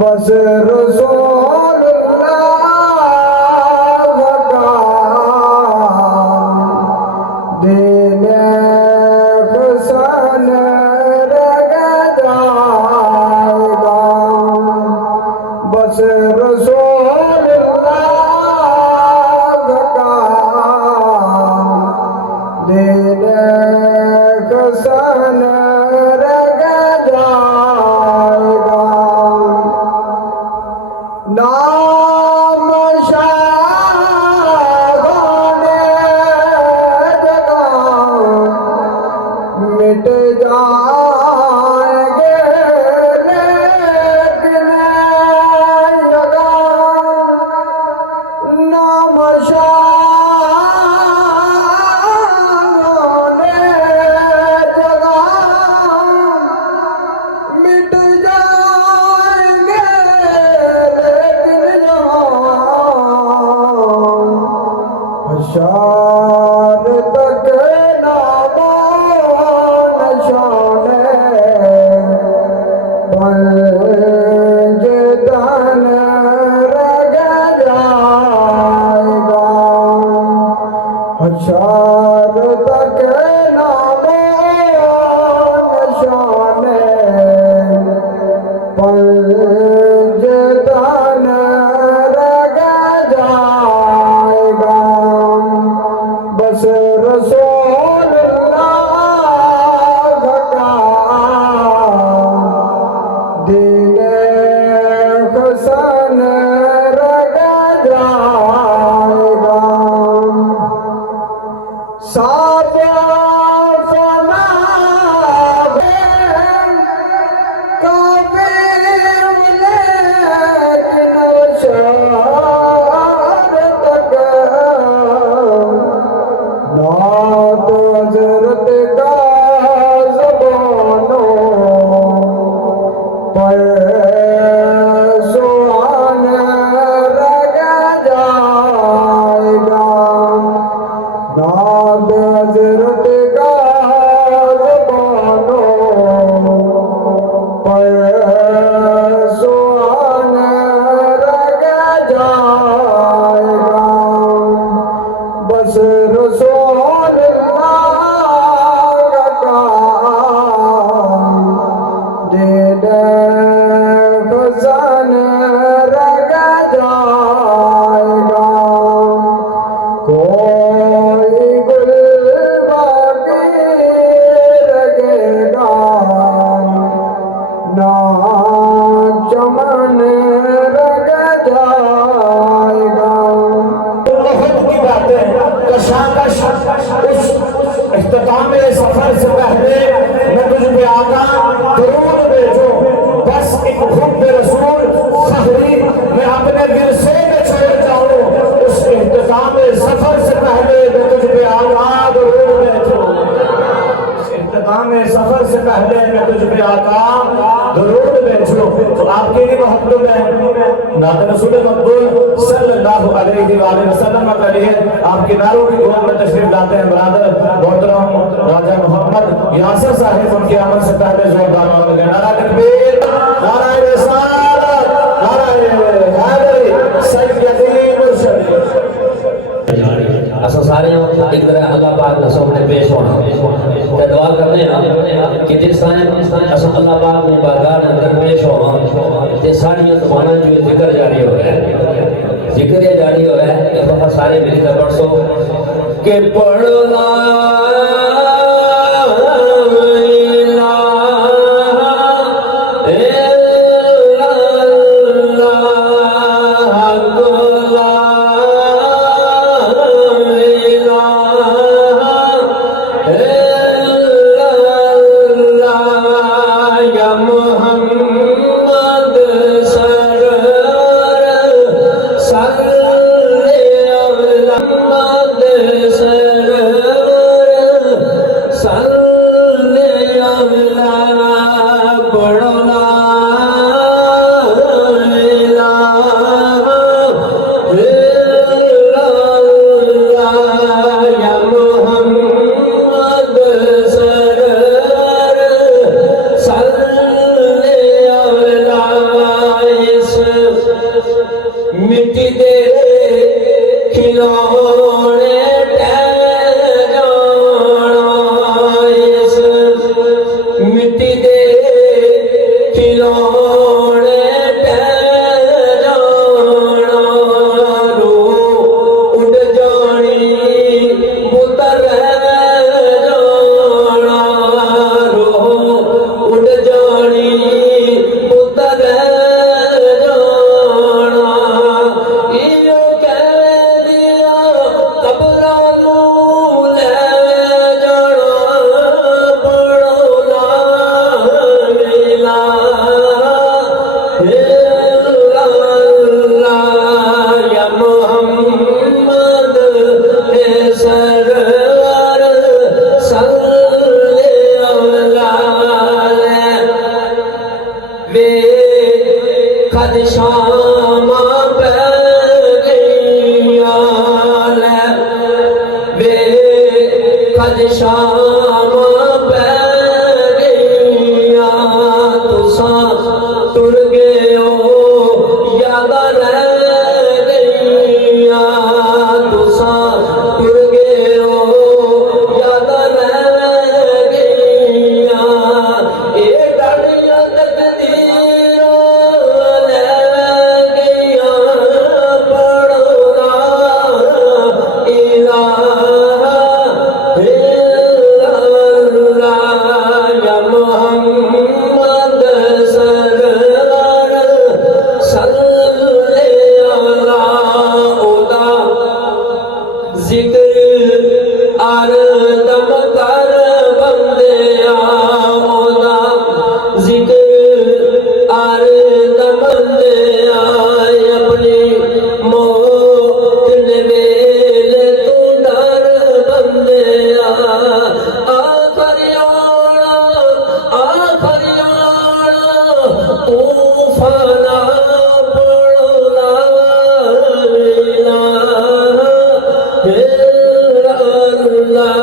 بس رسول اللہ کا دین حسن رہ جائے گا، بس رسول اللہ کا دین حسن رہ جائے گا۔ نام شاہان جگہ مٹ جائیں گے، لیکن جگہ نام شاہان جگہ مٹ جائیں گے، شان تک نام نشان پنج تن رہ جائے گا، شان تک نام نشان پنج تن رہ جائے گا، بس رسول اللہ کا دین حسن رہ جائے گا۔ سب فنا کافر لیکن شہر تک نعت حضرت کا زبانوں پر سبحان رہ جائے گا، نعت حضرت کا زبانوں پر سبحان رہ جائے گا، بس رسول اللہ کا دین حسن رہ جائے گا، کوئی گل باقی رہے گا نہ چمن رہ جائے گا۔ بہت کی باتیں کشاکش اس اختتام سفر سے پہلے میں تجھ پہ آقا درود بھیجو، بس ایک حب رسول سحری میں اپنے دل سے چھوڑ جاؤں، اس اختتام سفر سے پہلے میں تجھ پہ آقا درود بھیجو، اس اختتام سفر سے پہلے میں تجھ پہ آقا درود بھیجو۔ تو آپ کے لیے محبوب ہے نعت رسول مقبول صلی اللہ علیہ وآلہ وسلم کے لیے آپ کے ناروں کی گود میں تشریف لاتے ہیں برادر محترم راجہ محمد یاسر صاحب، ان کی آمد سے پہلے زوردار آواز لگائیں، نعرہ تکبیر، نعرہ رسالت، نعرہ حیدری، سیدی مرشد۔ اسا سارے ایک طرح اللہ پاک نے سامنے پیش ہونا تے دعا کرنے ہیں کہ جس ٹائم اسا اللہ پاک نے بارگاہ اندر پیش ہونا تے ساری زباناں جو ذکر جاری ہو رہا ہے، ذکر یہ جاری ہو رہا ہے، ایک دفعہ سارے مل کر پڑھ سو کہ پڑھنا مٹی دے کھلونے ٹھہر جانا اس مٹی دے کھلونے ٹھہر جانا روح اڑ جانی پتر جانا روح اڑ جانی پتر جانا ایو کہہ دیا قبراں نوں لے جانا پڑھو لا ملا اللہ یا محمد اے سرور صلی اللہ وے خد شاماں پہ گئیاں وے خد شاماں پہ گئیاں تساں ٹر گئے ہو یاد رہ گئیاں تساں ٹر گئے ہو یاد رہ گئیاں اے ڈاڈیاں تقدیراں لے گئیاں پڑھو لا الہ الا اللہ یا محمد سرور صلی اللہ اودا ذکر ہر دم کر بندیا اودا ذکر ہر دم بندیا اپنی موت نے ویلے تو ڈر بندیا آخر آنا طوفانا پڑھو لا الہ الا اللہ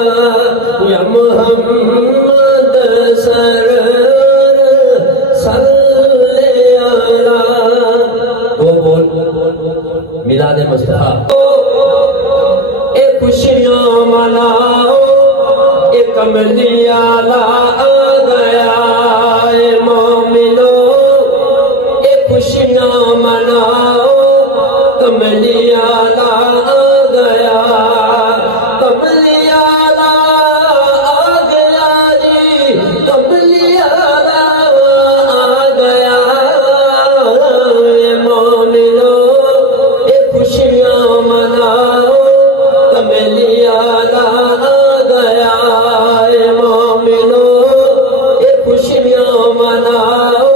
یا محمد سرور صلی اللہ بول میلاد مصطفیٰ اے خوشیاں مناؤ اے کملی آلہ آ گیا اے مومنو اے خوشیاں مناؤ کملی آلہ آ گیا کملی آلہ آ گیا جی کملی آلہ آ گیا اے مومنو اے خوشیاں مناؤ کملی آلہ آ گیا اے مومنو اے خوشیاں مناؤ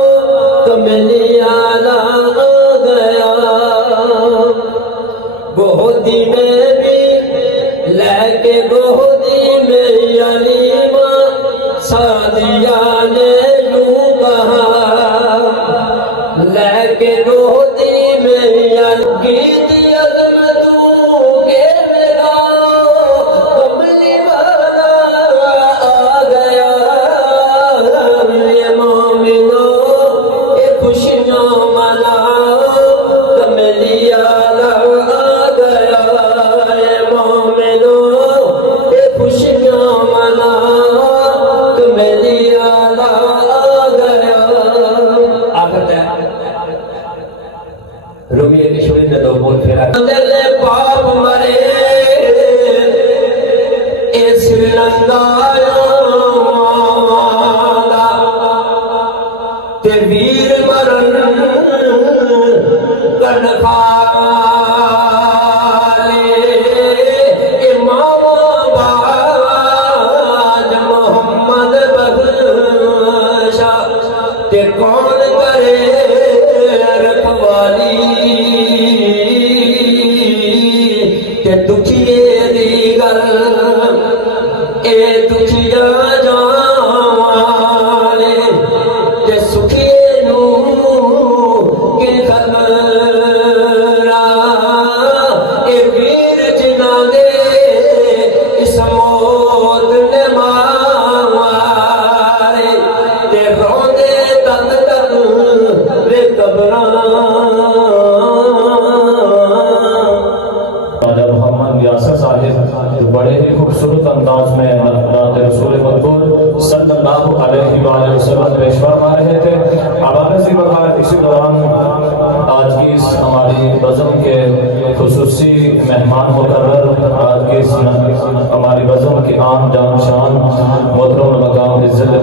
کملی آلہ آ گیا گودی میں بھی لے کے گودی میں علیمہ سعدیہ نے یوں کہا لے کے گودی میں گیت عظمتوں کے گاؤ کملی والا آ گیا یہ مومنو یہ خوشیاں مناؤ کملی آلہ آ گیا یہ مومنو یہ خوشیاں مناؤ کملی آلہ آ گیا آخر ہے رومیہ کی شوری نے دو بول پھیرا دل پاپ مرے اس لندایا مادا تے ویر مرن کن کھالے امام باج محمد بخشا تے کون کرے رکھوالی تے دکھیے دی گل اے دکھیا جانے تے سکھیے نو کی خبر اے ویر جنا دے اس موت نے مارے تے روندے تک تک وے قبراں خوبصورت انداز میں نعت رسول مقبول صلی اللہ علیہ وآلہ وسلم پیش فرما رہے تھے۔ عبادت سی بغیر اسی دوران آج کی اس ہماری بزم کے خصوصی مہمان مقرر، آج کی اس ہماری بزم کی عام جان شان محترم مقام عزت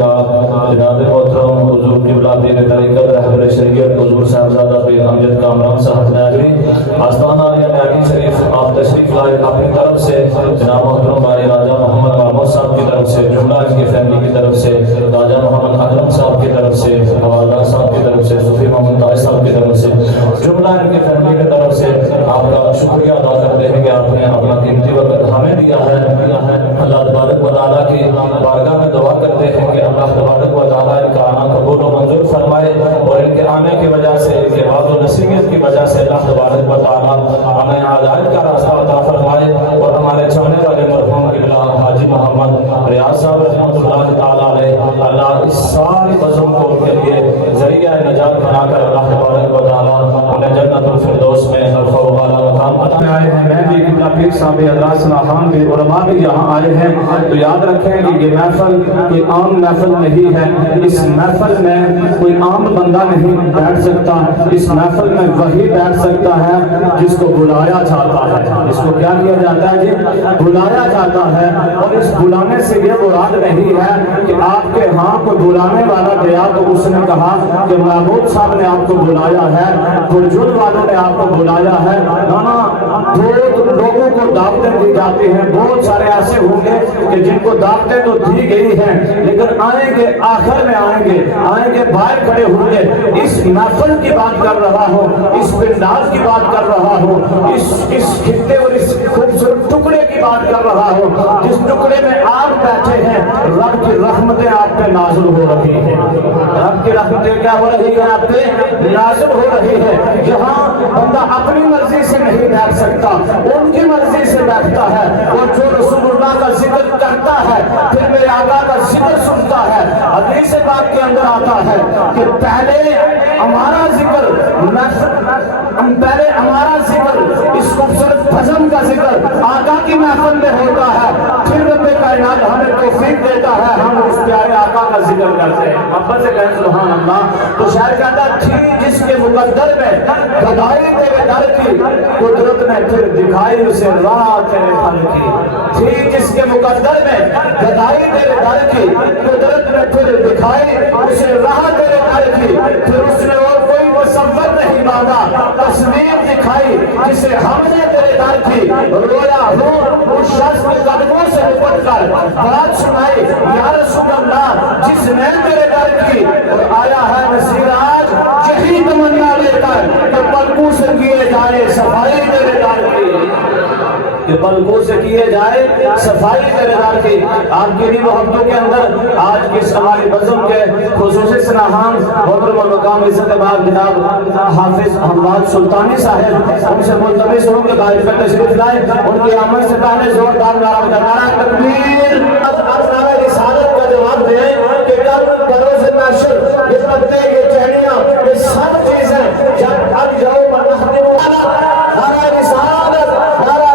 جناب محترم حضور قبلہ پیر طریقت رہبر شریعت حضور صاحبزادہ پیر امجد کامران صاحب ناظری آستانہ عالیہ نعیم شریف آپ تشریف لائے، اپنی طرف سے جناب محترم باری راجہ محمد محمود صاحب کی طرف سے، جملہ ان کی فیملی کی طرف سے، راجہ محمد اکرم صاحب کی طرف سے، حوالدار صاحب کی طرف سے، صوفی محمد طاہر صاحب کی طرف سے، جملہ ان کی فیملی کی طرف سے آپ کا شکریہ ادا کرتے ہیں کہ آپ نے اپنا قیمتی وقت ہمیں دیا ہے۔ اللہ تبارک و تعالیٰ کی بارگاہ میں دعا کرتے ہیں کہ اللہ تبارک و تعالیٰ ان کا آنا قبول و منظور فرمائے، اور ان کے آنے کی وجہ سے، ان کے وعد و نصیحت کی وجہ سے اللہ تبارک و تعالیٰ ہمیں ہدایت کا راستہ عطا فرمائے، اور ہمارے چاہنے والے مرحوم قبلہ حاجی محمد ریاض صاحب رحمۃ اللہ تعالیٰ علیہ، اللہ اس ساری بزم کو ان کے لیے ذریعہ نجات بنا کر اللہ تبارک و تعالیٰ انہیں جنت الفردوس میں عرفہ و اعلیٰ مقام عطا آئے ہیں۔ میں بھی قبلہ پیر صاحب حضرات صلاحان بھی علماء بھی یہاں آئے ہیں، تو یاد رکھیں کہ یہ محفل کوئی عام محفل نہیں ہے، اس محفل میں کوئی عام بندہ نہیں بیٹھ سکتا، اس محفل میں وہی بیٹھ سکتا ہے جس کو بلایا جاتا ہے۔ اس کو کیا کیا جاتا ہے جی؟ بلایا جاتا ہے، اور اس بلانے سے یہ مراد نہیں ہے کہ آپ کے ہاں کوئی بلانے والا گیا تو اس نے کہا کہ محمود صاحب نے آپ کو بلایا ہے، برجل والوں نے آپ کو بلایا ہے، نا بہت لوگوں کو دعوتیں دی جاتی ہیں، بہت سارے ایسے ہوں گے کہ جن کو دعوتیں تو دی گئی ہیں لیکن آئیں گے آخر میں آئیں گے باہر کھڑے ہوں گے۔ اس محفل کی بات کر رہا ہوں، اس پنڈال کی بات کر رہا ہوں، اس خطے اور اس خوبصورت ٹکڑے کی بات کر رہا ہوں جس ٹکڑے میں آپ بیٹھے ہیں۔ رب کی رحمتیں آپ پہ نازل ہو رہی ہیں، رب کی رحمتیں کیا ہو رہی ہیں؟ آپ پہ نازل ہو رہی ہے۔ یہاں بندہ اپنی مرضی سے نہیں بیٹھ سکتا، ان کی مرضی سے بیٹھتا ہے، اور جو رسول اللہ کا ذکر کرتا ہے پھر میرے آقا کا ذکر سنتا ہے۔ حدیث پاک کے اندر آتا ہے کہ پہلے ہمارا ذکر اس خوبصورت بھجن کا ذکر آقا کی محفل میں ہوتا ہے، پھر رب کائنات ہمیں توفیق دیتا ہے ہم اس پیارے آقا کا ذکر کرتے ہیں۔ محبت سے کہیں سبحان اللہ۔ تو شاعر کہتا تھی جس کے مقدر میں گدائی تیرے در کی، قدرت نے پھر دکھائی اسے راہ تیرے حل کی۔ تھی جس کے مقدر میں گدائی تیرے در کی، قدرت نے پھر دکھائی اسے راہ تیرے در کی، پھر اس نے اور کوئی مصور نہیں مانگا، تصویر دکھائی جسے ہم نے تیرے در کی۔ رویا ہوں اس شخص کے قدموں سے لپٹ کر، بات سنائی یا رسول اللہ جس نے تیرے در کی، اور آیا ہے نصیر آج یہی تمنا لے کر کہ پلکوں سے کیے جائے صفائی تیرے در کی، کہ پلکوں سے کیے جائے صفائی تیرے در کی۔ آپ کی بھی محبتوں کے اندر آج کی ہماری بزم کے خصوصی سناہان محترم المقام عزت باب جناب حافظ حماد سلطانی صاحب، ان سے ملتمس ہوں کہ بھائی پر تشریف لائے، ان کی آمد سے پہلے زوردار نعرہ تکبیر، نعرہ رسالت کا جواب دیں کہ کل بروز محشر یہ پتے یہ ٹہنیاں یہ سب چیزیں جب اب جاؤ نحن نعرہ رسالت، نعرہ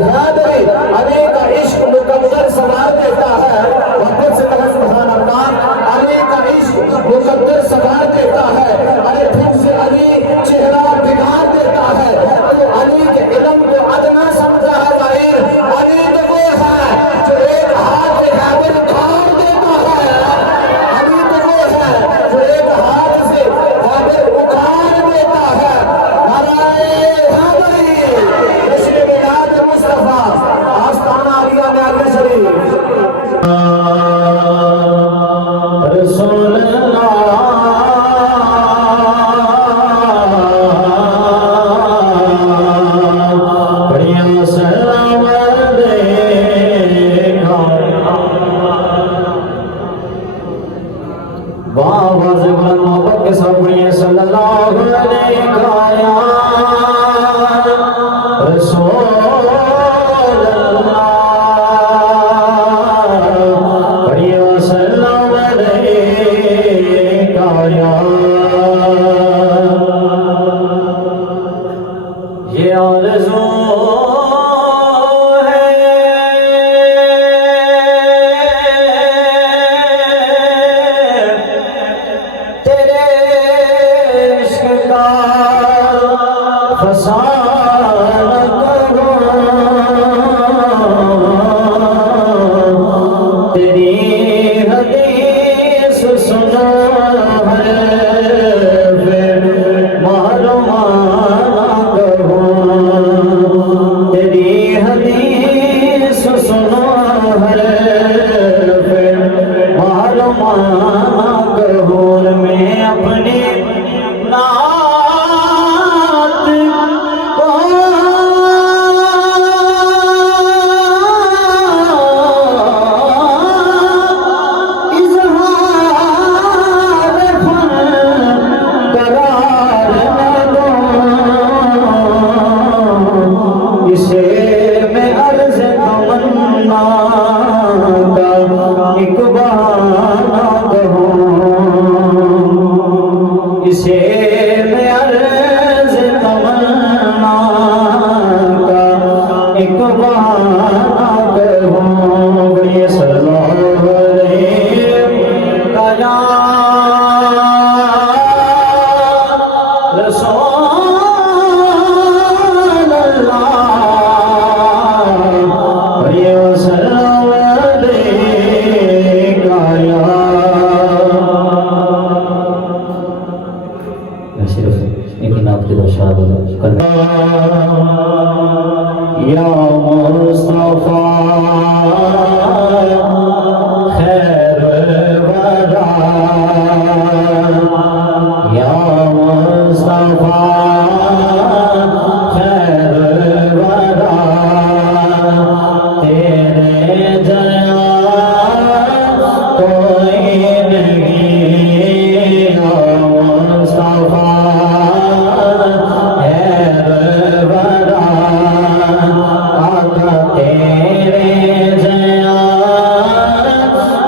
حیدری، علی کا عشق مقدر سوار دیتا ہے۔ محبت سے کہا سبحان اللہ۔ علی کا عشق مقدر سوار دیتا ہے، ارے پھر سے علی چہرہ بگاڑ دیتا ہے۔ تو علی کے علم کو ادنا سمجھا ہے ظاہر، علی تو وہ ہے جو ایک ہاتھ حیدر اٹھا دیتا ہے، علی تو وہ ہے جو ایک ہاتھ کا فسانہ کرو تیری حدیث سنو ہے پھر معلومانہ کرو تیری حدیث سنو ہے پھر معلومانہ کرو میں اپنی نعت کو اظہار فن قرار نہ دوں اسے میں عرض تمنا کا ایک بہانہ کہوں اسے میں عرض تمنا کا ایک بہانہ کہوں بڑی صلی اللہ علیہ کا یا رسول اللہ بڑی صلی اللہ علیہ کا یا صرف ایک نام کے درشاد یا مصطفیٰ خیر ورا یا مصطفیٰ خیر ورا تیرے جیا کوئی نہیں یا مصطفیٰ خیر ورا آقا تیرے جیا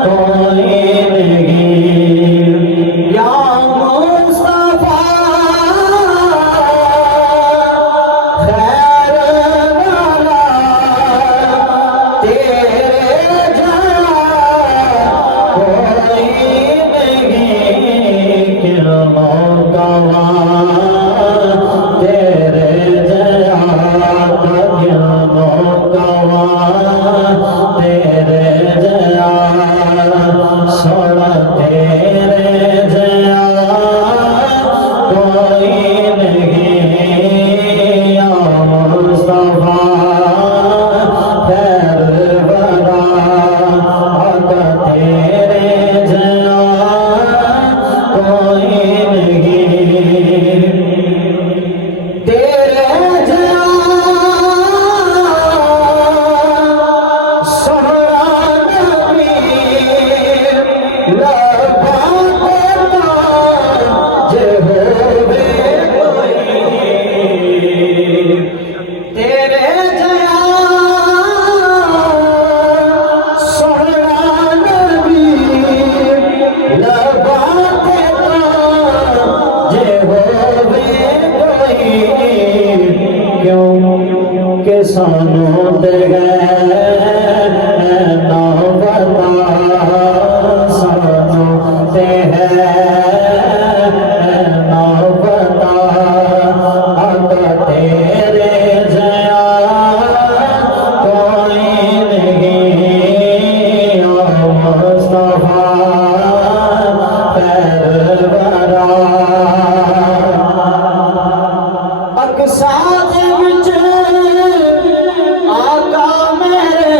کوئی نہیں یا مصطفیٰ خیر ورا تیرے جیا کوئی نہیں کرموں کا تیرے جیا کرموں کا تیرے جیا سونا تیرے جیا کوئی نہیں یا مصطفیٰ خیر ورا آقا تیرے جیا کوئی نہیں تیرے جیا سہرا نبی لبا جے ہوئے کوئی تیرے جیا سہرا نبی لبا جے ہوئے کوئی کیوں کہ سانوں دے گئے نا بتا سانوں دے ہے نا بتا آقا تیرے جیا کوئی نہیں یا مصطفیٰ خیر ورا اقصاد وچ آقا میرے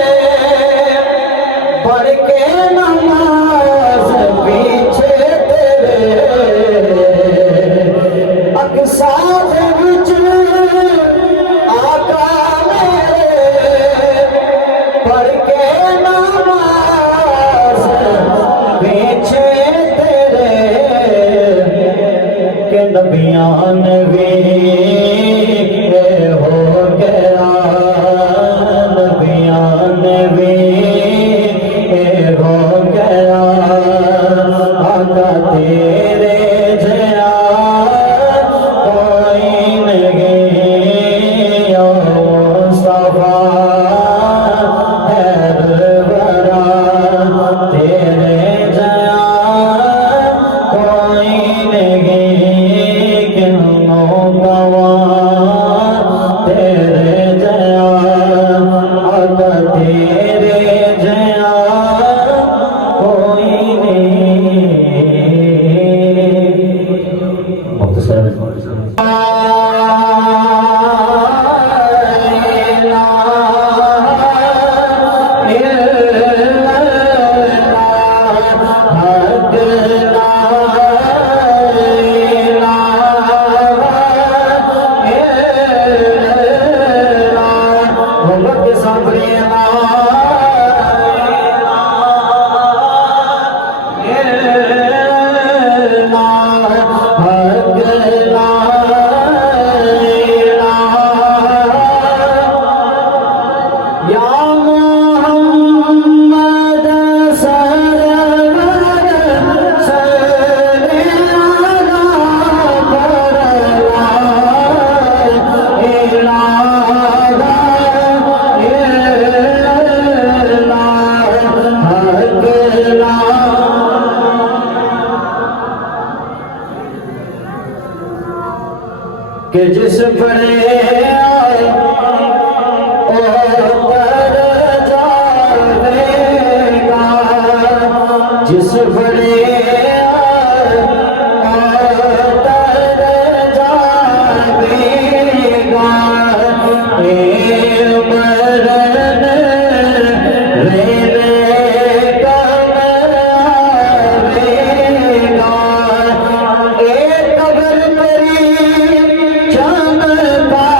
پڑھ کے نماز پیچھے تیرے اقصاد وچ آقا میرے پڑھ کے نماز پیچھے تیرے کہ نبیاں نے بھی ہو گیا نبیاں نے بھی ہو گیا آقا تیرے جیا کوئی نہیں یا مصطفیٰ خیر ورا تیرے جیا کوئی نہیں کہ جس بڑے آئے او پر جاوے گا، جس بڑے آئے او پر جاوے گا، اے مرن رینے کم آوے گا، اے قبر تیری چمکا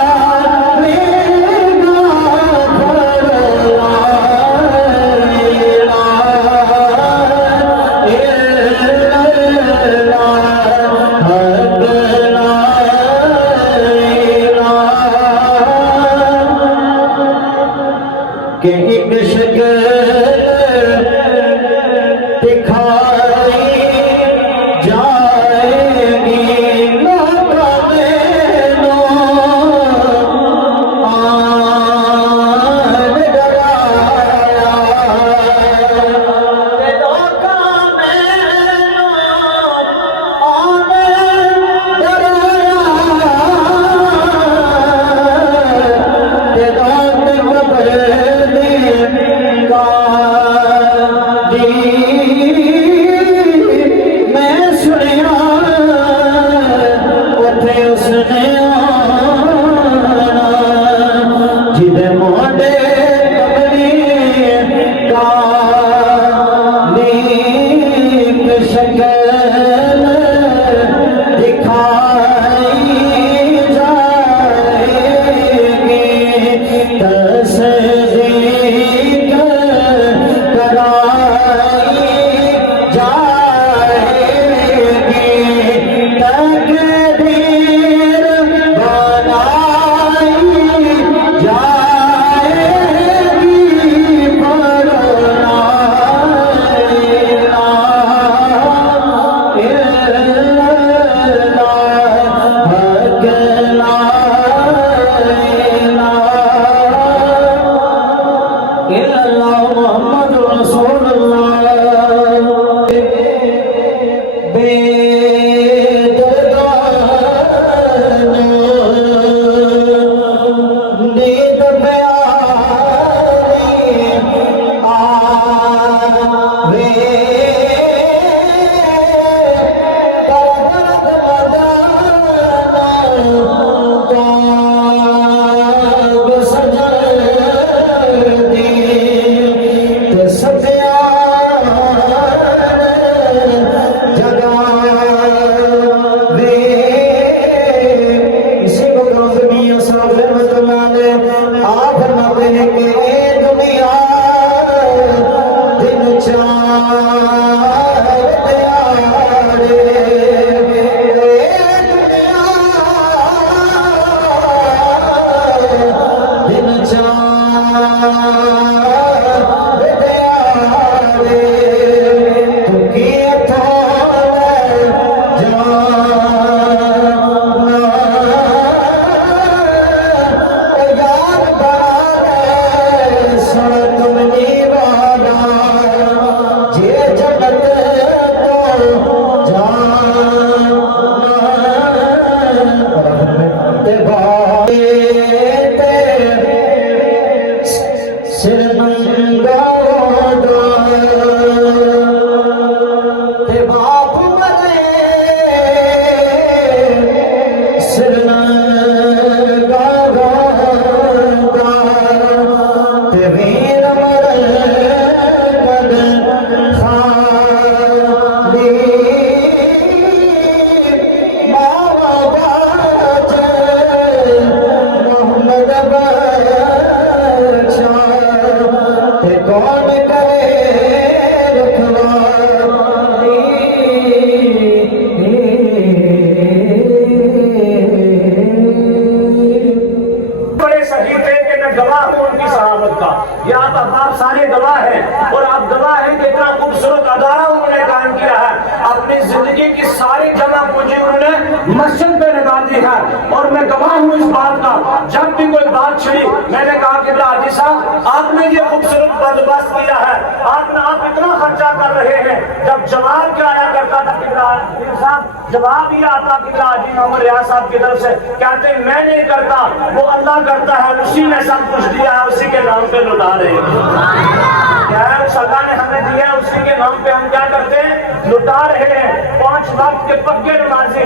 آپ سارے گواہ ہیں، اور آپ گواہ ہیں کہ اتنا خوبصورت ادارہ انہوں نے قائم کیا ہے، اپنی زندگی کی ساری جمع پونجی انہوں نے مسجد پہ لگا دی ہے، اور میں گواہ ہوں اس بات کا، جب بھی کوئی بات چھڑی میں نے کہا کہ حاجی صاحب آپ نے یہ خوبصورت بندوبست کیا ہے، آپ اتنا خرچہ کر رہے ہیں، جب جواب کیا آیا کرتا تھا کہ صاحب جواب یہ آتا کہ حاجی محمد ریاض صاحب کی طرف سے کہتے ہیں میں نہیں کرتا، وہ اللہ کرتا ہے، اسی نے سب کچھ دیا ہے، اسی کے نام پہ لٹا رہے ہیں، کیا ہے اس اللہ نے ہمیں دیا ہے، اسی کے نام پہ ہم کیا کرتے ہیں، لٹا رہے ہیں۔ 5 وقت کے پکے نمازی،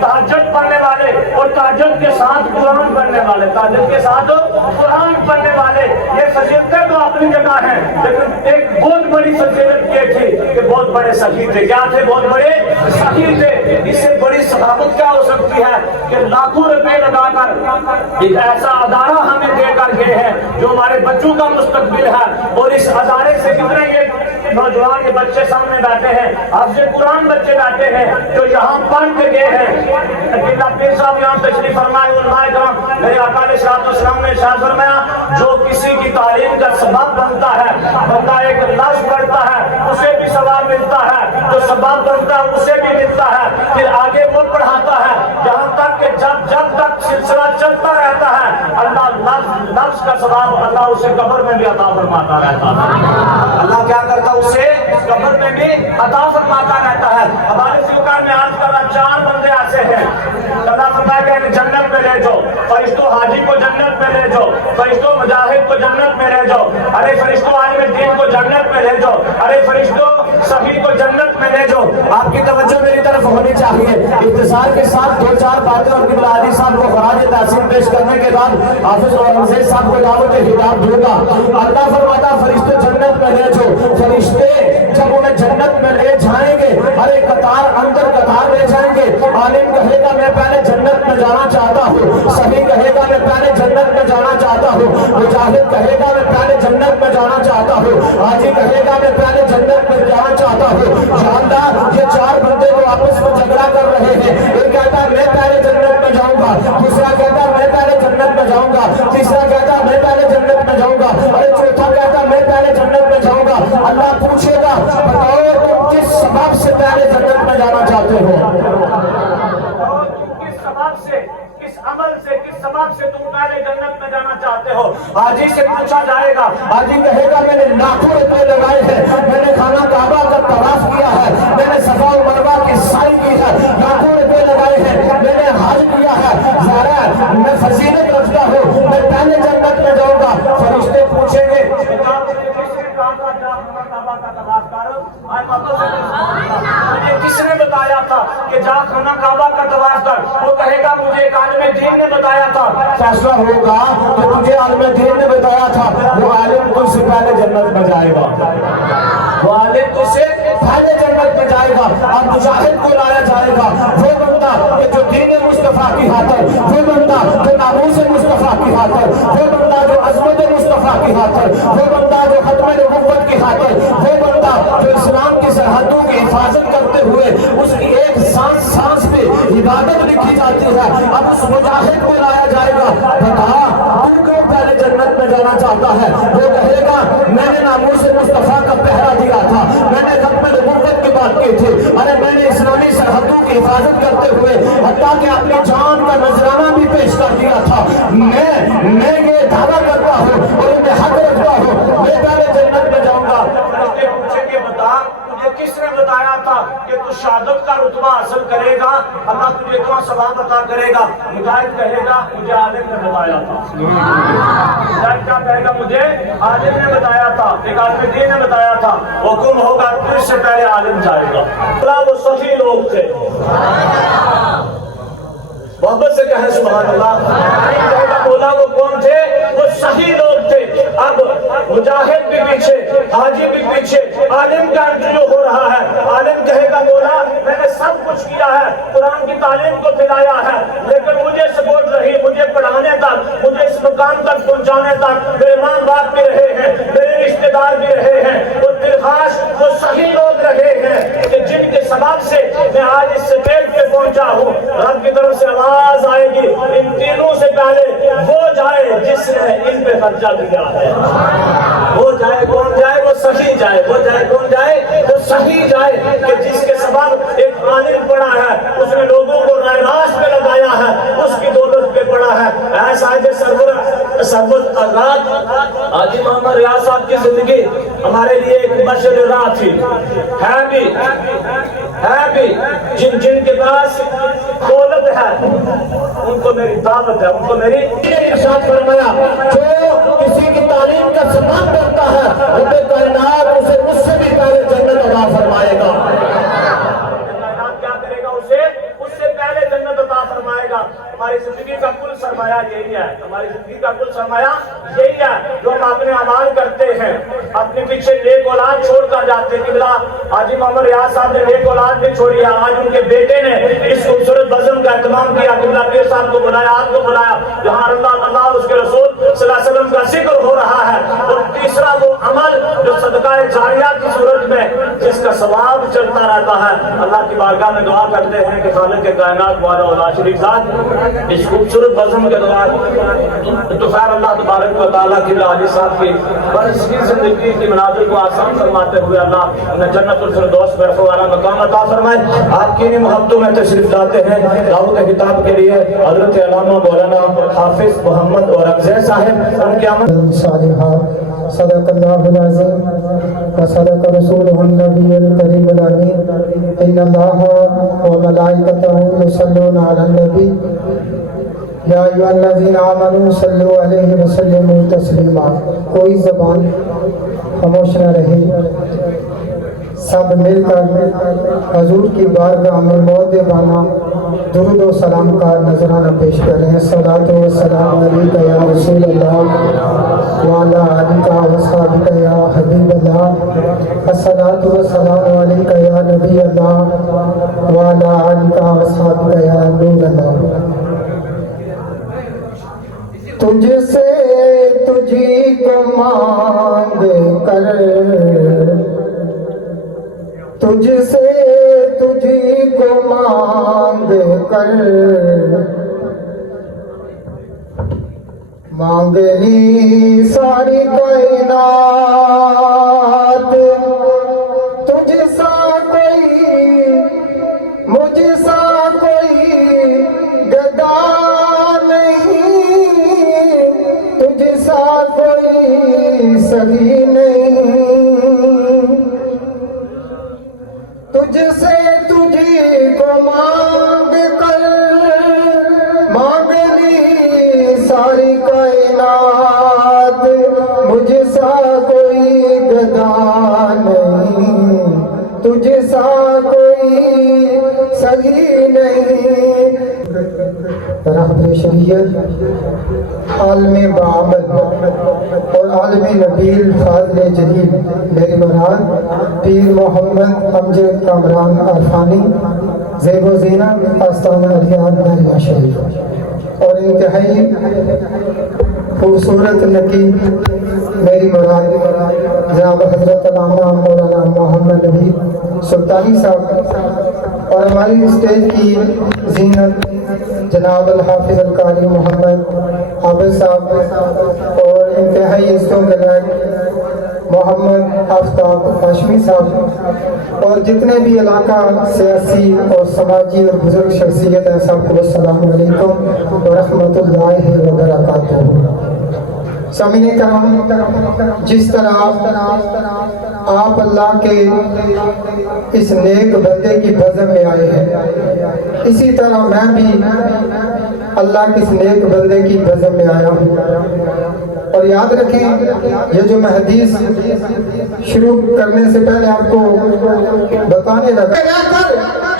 تہجد پڑھنے والے اور تہجد کے ساتھ قرآن پڑھنے والے، تہجد کے ساتھ قرآن پڑھنے والے، یہ فضیلتیں تو اپنی جگہ ہیں، لیکن ایک بہت بڑی فضیلت یہ تھی کہ بہت بڑے سخی تھے۔ کیا تھے؟ بہت بڑے سخی تھے۔ اس سے بڑی سخاوت کیا ہو سکتی ہے کہ لاکھوں روپے لگا کر ایک ایسا ادارہ ہمیں دے کر گئے ہیں جو ہمارے بچوں کا مستقبل ہے، اور اس ادارے سے کتنے یہ نوجوان کے بچے سامنے بیٹھے ہیں، حافظ قرآن بچے بیٹھے ہیں جو یہاں پڑھ کے گئے ہیں۔ عقیدہ پیر صاحب یہاں تشریف فرمائے، علماء کرام، میرے آقا علیہ السلام نے ارشاد فرمایا جو کسی کی تعلیم کا سبب بنتا ہے، بندہ ایک لفظ پڑھتا ہے اسے بھی ثواب ملتا ہے، جو سبب بنتا ہے اسے بھی ملتا ہے، پھر آگے وہ پڑھاتا ہے جہاں تک کہ جب تک سلسلہ چلتا رہتا ہے اللہ لفظ کا ثواب اللہ اسے قبر میں بھی عطا فرماتا رہتا ہے، اللہ کیا کرتا اسے قبر میں بھی عطا فرماتا رہتا ہے۔ ہمارے ذکر میں آج کل 4 بندے ایسے ہیں، اللہ فرمایا کہ جنت میں لے جاؤ، فرشتوں حاجی کو جنت میں لے جاؤ، فرشتوں مجاہد کو جنت میں لے جاؤ، ارے فرشتوں عالم دین کو جنت میں لے جاؤ، ارے فرشتوں صحیح کو جنت میں لے جاؤ۔ آپ کی توجہ میری طرف ہونی چاہیے۔ اختصار کے ساتھ 2-4 باتیں اور قبلہ حاجی صاحب کو خراج تحسین پیش کرنے کے بعد حافظ اورنگزیب صاحب کو دعوت خطاب دوں گا۔ اللہ فرماتا فرشتے جنت میں لے جاؤ، فرشتے جب انہیں جنت میں لے جائیں گے، ارے قطار اندر قطار لے جائیں گے، عالم کہے گا میں پہلے جنت میں جانا چاہتا ہوں، صحیح کہے گا میں پہلے جنت میں جانا چاہتا ہوں، مجاہد کہے گا میں پہلے جنت میں جانا چاہتا ہوں، حاجی کہے گا میں پہلے جنت میں جانا چاہتا ہوں۔ جاندار یہ 4 بندے کو آپس میں جھگڑا کر رہے ہیں، ایک کہتا ہے میں پہلے جنت میں جاؤں گا، دوسرا کہتا ہے میں پہلے جنت میں جاؤں گا، تیسرا کہتا ہے میں پہلے جنت میں جاؤں گا، اور چوتھا کہتا ہے میں پہلے جنت میں جاؤں گا۔ اللہ پوچھے گا بتاؤ تم کس سبب سے پہلے جنت میں جانا چاہتے ہو؟ کس سبب سے، کس عمل سے، کس سبب سے تم پہلے جنت میں جانا چاہتے ہو؟ حاجی سے پوچھا جائے گا، حاجی کہے گا میں نے لاکھوں روپے لگائے ہیں، میں نے خانہ کعبہ کا طواف کیا ہے، میں نے صفا و مروہ کی سعی کی ہے، لاکھوں روپے لگائے ہیں، میں نے حج کیا ہے، ظاہر میں فضیلت رکھتا ہوں، میں پہلے جنت میں جاؤں گا۔ فرشتے پوچھیں گے مجھے کس نے بتایا تھا کہ جا خانہ کعبہ کا طواف کر؟ وہ کہے گا مجھے ایک عالم دین نے بتایا تھا۔ فیصلہ ہوگا کہ تجھے عالم دین نے بتایا تھا، وہ عالم تجھ سے پہلے جنت میں جائے گا، وہ عالم تجھ سے پہلے جنت میں جائے گا۔ اب مجاہد کو لایا جائے گا، وہ بندہ کہ جو دین مصطفیٰ کی خاطر، وہ بندہ جو ناموس مصطفیٰ کی خاطر، وہ بندہ جو عظمت مصطفیٰ کی خاطر، وہ بندہ جو ختم نبوت کی خاطر، وہ بندہ جو اسلام کی سرحدوں کی حفاظت کرتے ہوئے اس کی ایک سانس پہ عبادت لکھی جاتی ہے۔ اب اس مجاہد کو لایا جائے گا، بتا تو کیوں پہلے جنت میں جانا چاہتا ہے؟ وہ کہے گا میں نے ناموس مصطفیٰ کا پہرا دیا تھا، میں نے ختم نبوت کی بات کی تھی، ارے میں نے اسلامی سرحدوں کی حفاظت کرتے ہوئے حتیٰ کہ اپنی جان کا نذرانہ بھی پیش کر دیا تھا، میں یہ دعویٰ کرتا ہوں اور میں حق رکھتا ہوں میں پہلے جنت میں جاؤں گا۔ فرشتے پوچھیں گے بتا تجھے کس نے بتایا تھا کہ تو شہادت کا رتبہ حاصل کرے گا، اللہ تجھے اتنا ثواب عطا کرے گا؟ مجاہد کہے گا مجھے عالم نے بتایا تھا، مجاہد کیا کہے گا مجھے عالم نے بتایا تھا، ایک عالم دین نے بتایا تھا، حکم ہوگا تجھ سے پہلے عالم جائے گا۔ وہ صحیح لوگ تھے، محبت سے کہیں سبحان اللہ۔ مولا وہ کون تھے؟ وہ صحیح لوگ تھے۔ اب مجاہد بھی پیچھے، حاجی بھی پیچھے، عالم کا انٹرویو ہو رہا ہے، عالم کہے گا مولا میں نے سب کچھ کیا ہے، قرآن کی تعلیم کو پھیلایا ہے، لیکن مجھے سپورٹ رہی، مجھے پڑھانے تک، مجھے اس مقام تک پہنچانے تک میرے ماں باپ بھی رہے ہیں، میرے رشتہ دار بھی رہے ہیں، اور درخواست وہ صحیح لوگ رہے ہیں کہ جن کے سبب سے میں آج اس سٹیج پہ پہنچا ہوں۔ رب کی طرف سے آواز آئے گی ان تینوں سے پہلے وہ جائے جس نے ان پہ خرچہ دیا ہے، وہ جائے کون جائے؟ وہ صحیح جائے. وہ جائے کون جائے؟ وہ صحیح جائے کہ جس کے سبب ایک عالم پڑا ہے, اس نے لوگوں کو راہ راست پہ لگایا ہے, اس کی دولت پہ پڑا ہے. ایسا ہے سربت آزاد حاجی محمد ریاض صاحب کی زندگی ہمارے لیے ایک مشعل راہ تھی. ہے بھی جن کے پاس دولت ہے ان کو میری دعوت ہے, ان کو میری ارشاد فرمایا جو کسی کی تعلیم کا سبب کرتا ہے رب کائنات اسے مجھ سے بھی پہلے جنت عطا فرمائے گا. کیا کرے گا؟ اس سے پہلے جنت عطا فرمائے گا. ہماری زندگی کا کل سرمایہ یہی ہے. ہماری زندگی کا کل سرمایہ یہی ہے جو ہم اپنے اعمال کرتے ہیں, اپنے پیچھے نیک اولاد چھوڑ کر جاتے ہیں. قبلہ حاجی محمد ریاض صاحب نے نیک اولاد بھی چھوڑی ہے. آج ان کے بیٹے نے اس خوبصورت بزم کا اہتمام کیا. قبلہ پیر صاحب کو بلایا, آپ کو بلایا, جہاں اللہ اس کے رسول صلی اللہ علیہ وسلم کا ذکر ہو رہا ہے. اور تیسرا وہ عمل جو صدقہ جاریہ کی صورت میں جس کا ثواب چلتا رہتا ہے. اللہ کی بارگاہ میں دعا کرتے ہیں کہ خالق کائنات والا اللہ شریف ذات اس خوبصورت بزم کے دوران دوپہر اللہ تبارک و تعالیٰ کی علی صاحب کی برس کی زندگی کی مناظر کو آسان فرماتے ہوئے اللہ انہیں جنت الفردوس میں رفع والا مقام عطا فرمائے. آپ کی انہیں محبتوں میں تشریف لاتے ہیں دعوت کتاب کے لیے حضرت علامہ مولانا حافظ محمد اور افضل صاحب. ان کے عمل صالحات صدق اللہ العظیم وصدق رسولہ النبی الکریم الامین. ان اللہ وملائکتہ یصلون علی النبی یا ایھا الذین آمنوا صلوا علیہ وسلموا تسلیما. کوئی زبان خاموش نہ رہے, سب مل کر حضور کی بارگاہ میں مؤدبانہ درود و سلام کا نذرانہ پیش کریں. الصلاۃ والسلام علیک یا رسول اللہ وعلی آلک واصحابک یا حبیب اللہ. الصلاۃ والسلام علیک یا نبی اللہ وعلی آلک واصحابک یا نور اللہ. تجھ سے تجھی کو مانگ کر, تجھ سے تجھی کو مانگ کر مانگ لی ساری کائنات. تجھ سا کوئی مجھ سا کوئی گدا نہیں, تجھ سا کوئی سہی نہیں. تجھ سے تجھی کو مانگ کر مانگ لی ساری کائنات. مجھ سا کوئی گدا نہیں, تجھ سا کوئی سہی نہیں. رحمت شریعت عالم بعمل اور عالم نبیل فاضل جلیل میری مراد پیر محمد امجد کامران عرفانی زیب و زینت آستانہ ریاض دریا شریف اور انتہائی خوبصورت نقیب میری مراد جناب حضرت علامہ مولانا محمد نبی سلطانی صاحب اور ہماری اسٹیج کی زینت جناب الحافظ القاری محمد عابد صاحب اور انتہائی عزتوں کے لائق محمد آفتاب ہاشمی صاحب اور جتنے بھی علاقہ سیاسی اور سماجی اور بزرگ شخصیت ہیں سب کو السلام علیکم ورحمۃ اللہ وبرکاتہ. سامعین کرام, جس طرح آپ اللہ کے اس نیک بندے کی بزم میں آئے ہیں, اسی طرح میں بھی اللہ کے اس نیک بندے کی بزم میں آیا ہوں. اور یاد رکھیں یہ جو میں حدیث شروع کرنے سے پہلے آپ کو بتانے لگا,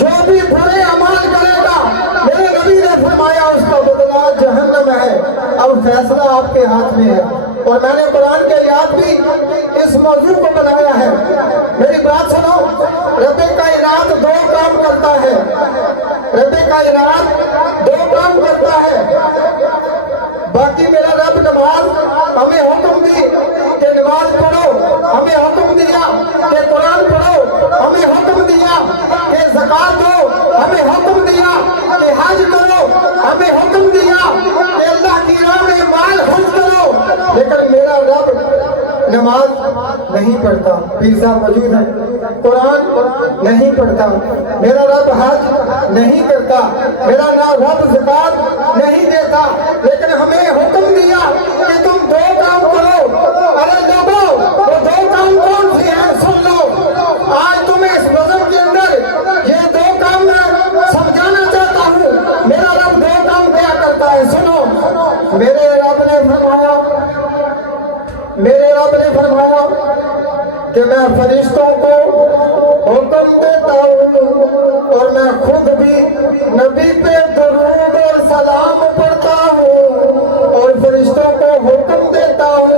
جو بھی برے عمل کرے گا میرے نبی نے فرمایا اس کا بدلہ جہنم ہے. اب فیصلہ آپ کے ہاتھ میں ہے. اور میں نے قرآن کے آیات بھی اس موضوع کو بنایا ہے. میری بات سنو, رب کائنات دو کام کرتا ہے. رب کائنات دو کام کرتا ہے. باقی میرا رب نماز ہمیں حکم دی کہ نماز پڑھو, ہمیں حکم دیا کہ قرآن پڑھو, ہمیں حکم دیا کہ زکات دو, ہمیں حکم دیا کہ حج کرو, ہمیں حکم دیا کہ اللہ کی راہ میں مال خرچ کرو. لیکن میرا رب نماز نہیں پڑھتا، پیر صاحب موجود ہے، قرآن نہیں پڑھتا، میرا رب حج نہیں کرتا، میرا رب زکات نہیں دیتا، لیکن ہمیں حکم دیا کہ تم دو کام کرو۔ ارے لوگوں، وہ دو کام کون سے ہیں سن لو۔ آج تمہیں اس نظم کے اندر یہ دو کام میں سمجھانا چاہتا ہوں۔ میرا رب دو کام کیا کرتا ہے، سنو۔ میرے رب نے فرمایا کہ میں فرشتوں کو حکم دیتا ہوں اور میں خود بھی نبی پہ درود اور سلام پڑھتا ہوں، اور فرشتوں کو حکم دیتا ہوں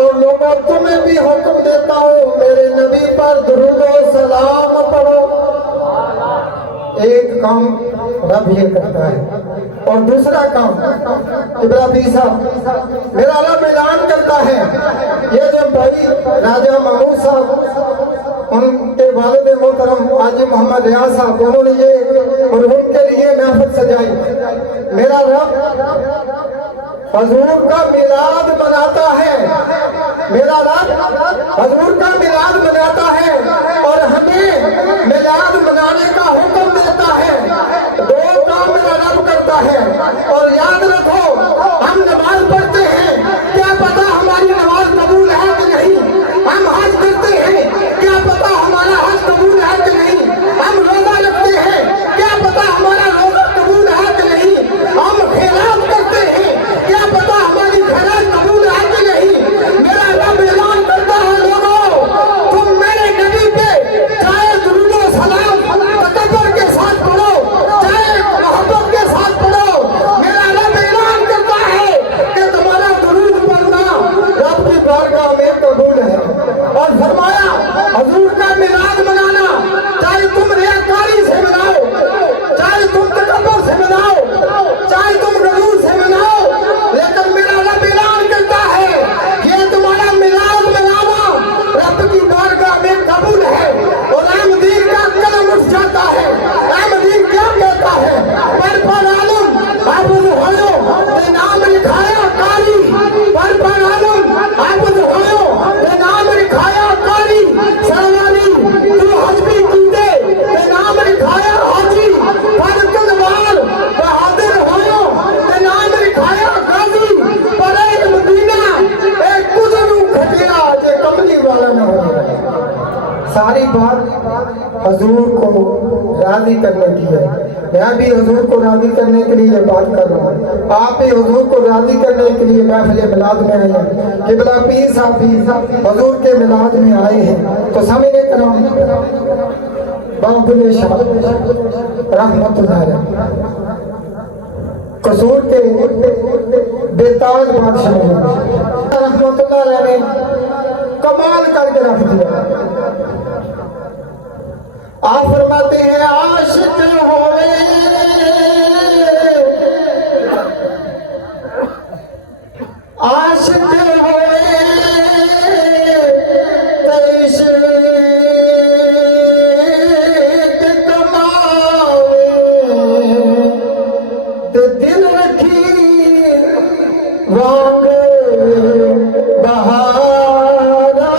اور لوگوں تمہیں بھی حکم دیتا ہوں میرے نبی پر درود و سلام پڑھو۔ ایک کام رب یہ کرتا ہے، اور دوسرا کام ابراہیم صاحب میرا رب اعلان کرتا ہے۔ یہ جو بھائی راجہ محمود صاحب، ان کے والد محترم حاجی محمد ریاض صاحب، انہوں نے یہ مرحوم کے لیے محفل سجائی۔ میرا رب حضور کا میلاد مناتا ہے، میرا رب حضور کا میلاد مناتا ہے اور ہمیں میلاد منانے کا حکم دیتا ہے۔ دو کام میرا رب کرتا ہے، اور یاد رکھو ہم نماز پڑھتے ہیں، کیا پتا ہماری نماز قبول ہے کہ نہیں، ہم حج کرتے ہیں، کیا پتا ہمارا حج قبول ہے کہ نہیں، ہم روزہ رکھتے ہیں، کیا پتا ہمارا روزہ قبول ہے کہ نہیں، ہم خیرات کرتے ہیں، کیا پتا ہماری خیرات قبول ہے کہ نہیں۔ میرا رب اعلان کرتا ہے، لوگوں تم میرے نبی پہ چاہے درود و سلام تکبر کے ساتھ پڑھو، چاہے محبت کے ساتھ پڑھو، میرا رب اعلان کرتا ہے کہ تمہارا درود پڑھنا رب کی بارگاہ میں قبول ہے۔ اور فرمایا حضور کا میلاد منانا، چاہے تم ریاکاری سے مناؤ، چاہے تم تکبر سے مناؤ، چاہے تم غرور سے مناؤ، لیکن میرا رب اعلان کرتا ہے یہ تمہارا میلاد منانا رب کی بارگاہ میں قبول ہے۔ اور احمدین کا قلم اٹھ جاتا ہے، احمدین کیا کہتا ہے، پر عالم حافظ ہوئے تے نام لکھایا کاری، پر عالم حافظ ہوئے تے نام لکھایا کاری، سروانی تو حج بھی کیتے تے نام لکھایا حاجی، پر کلوار بہادر ہوئے تے نام لکھایا غازی، پر ایک مدینہ ایک کچھ کھٹیا جے کملی والا نہ ہو۔ ساری بات حضور کو راضی کرنے کی ہے۔ میں بھی حضور کو راضی کرنے کے لیے بات کر رہا ہوں، آپ بھی حضور کو راضی کرنے کے لیے محفل میلاد میں آئے ہیں۔ قبلہ پیر صاحب بھی حضور کے میلاد میں آئے ہیں، تو سامعین کرام بابل شاہ رحمت اللہ علیہ قصور کے بیتاج بادشاہ رحمت اللہ علیہ نے کمال کر کے رکھ دیا۔ آپ فرماتے ہیں عاشق ہوئے عاشق ہوئے عشق کماوے تے دل رکھی وانگ بہارا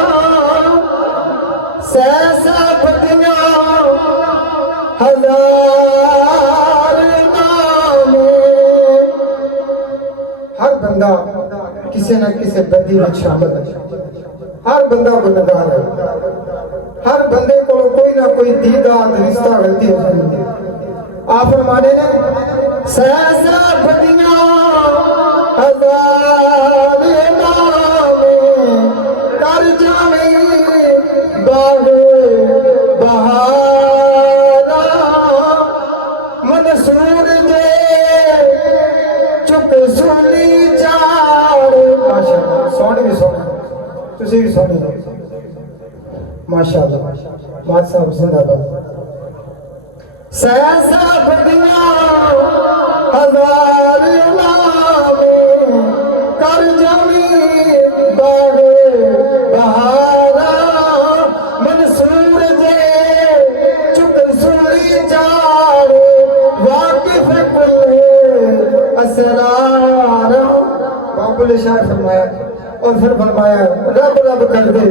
سیسا بدیاں ہزار نامے۔ ہر بندہ کسی نہ کسی بدی میں شامل ہے، ہر بندہ گنہگار ہے، ہر بندے کو کوئی نہ کوئی دیدار رشتہ غلطی ہو جاتی ہے۔ آپ فرمانے نے سیسا بدیاں ہزار نامے کر جاویں باغ بہارا منصور دے چک سولی چار۔ ماشاءاللہ سونے بھی سونے، تسی بھی سونے ماشاءاللہ، مات صاحب زندہ باد۔ سیسا بدیاں ہزار نامے کر جاویں باغ بہارا منصور دے چک سولی چار واقف کل اسرار۔ بابل شاہ فرمایا اور پھر فرمایا رب رب کر دے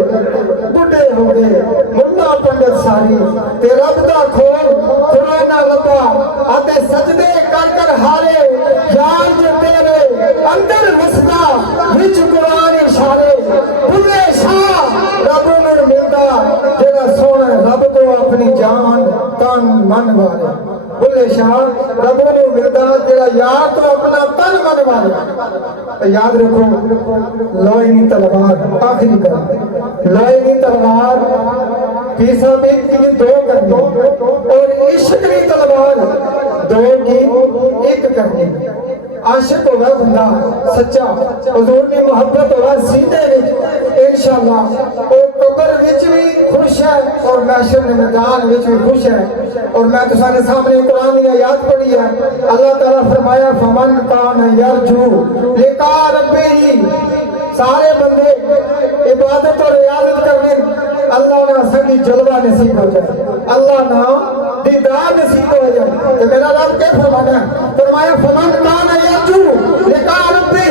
بڑھے ہو گئے ملا پنڈت ساری تے رب دا کھول خدا نہ لبا آتے سجدے کر کر ہارے یار جو تیرے اندر وسدا وچ قرآن اشارے بھلے شاہ رب میں ملدا جڑا سونا رب تو اپنی جان تن من والے بھلے شاہ رب میں ملدا جڑا یار تو اپنا تن من والے یاد رکھو لوہی تلوار آخری کر لوہی تلوار فی سبیل کی دو کرنی اور عشق کی تلوار دو کی ایک کرنی عاشق ہوگا بندہ سچا حضور کی محبت ہوگا سیدھے وچ انشاءاللہ وہ قبر وچ بھی خوش ہے اور محشر میدان وچ بھی خوش ہے اور میں تسانے سامنے قرآن کی آیات پڑھی ہے اللہ تعالیٰ فرمایا فمن کان یرجو لقاء ربہ سارے بندے عبادت اور ریاضت کرنے اللہ نہ سکی جلوہ نصیب ہو جائے اللہ نہ دیدار نصیب ہو جائے تو میرا رب کیا فرمانا ہے فرمایا فمن کان یرجو لقاء ربہ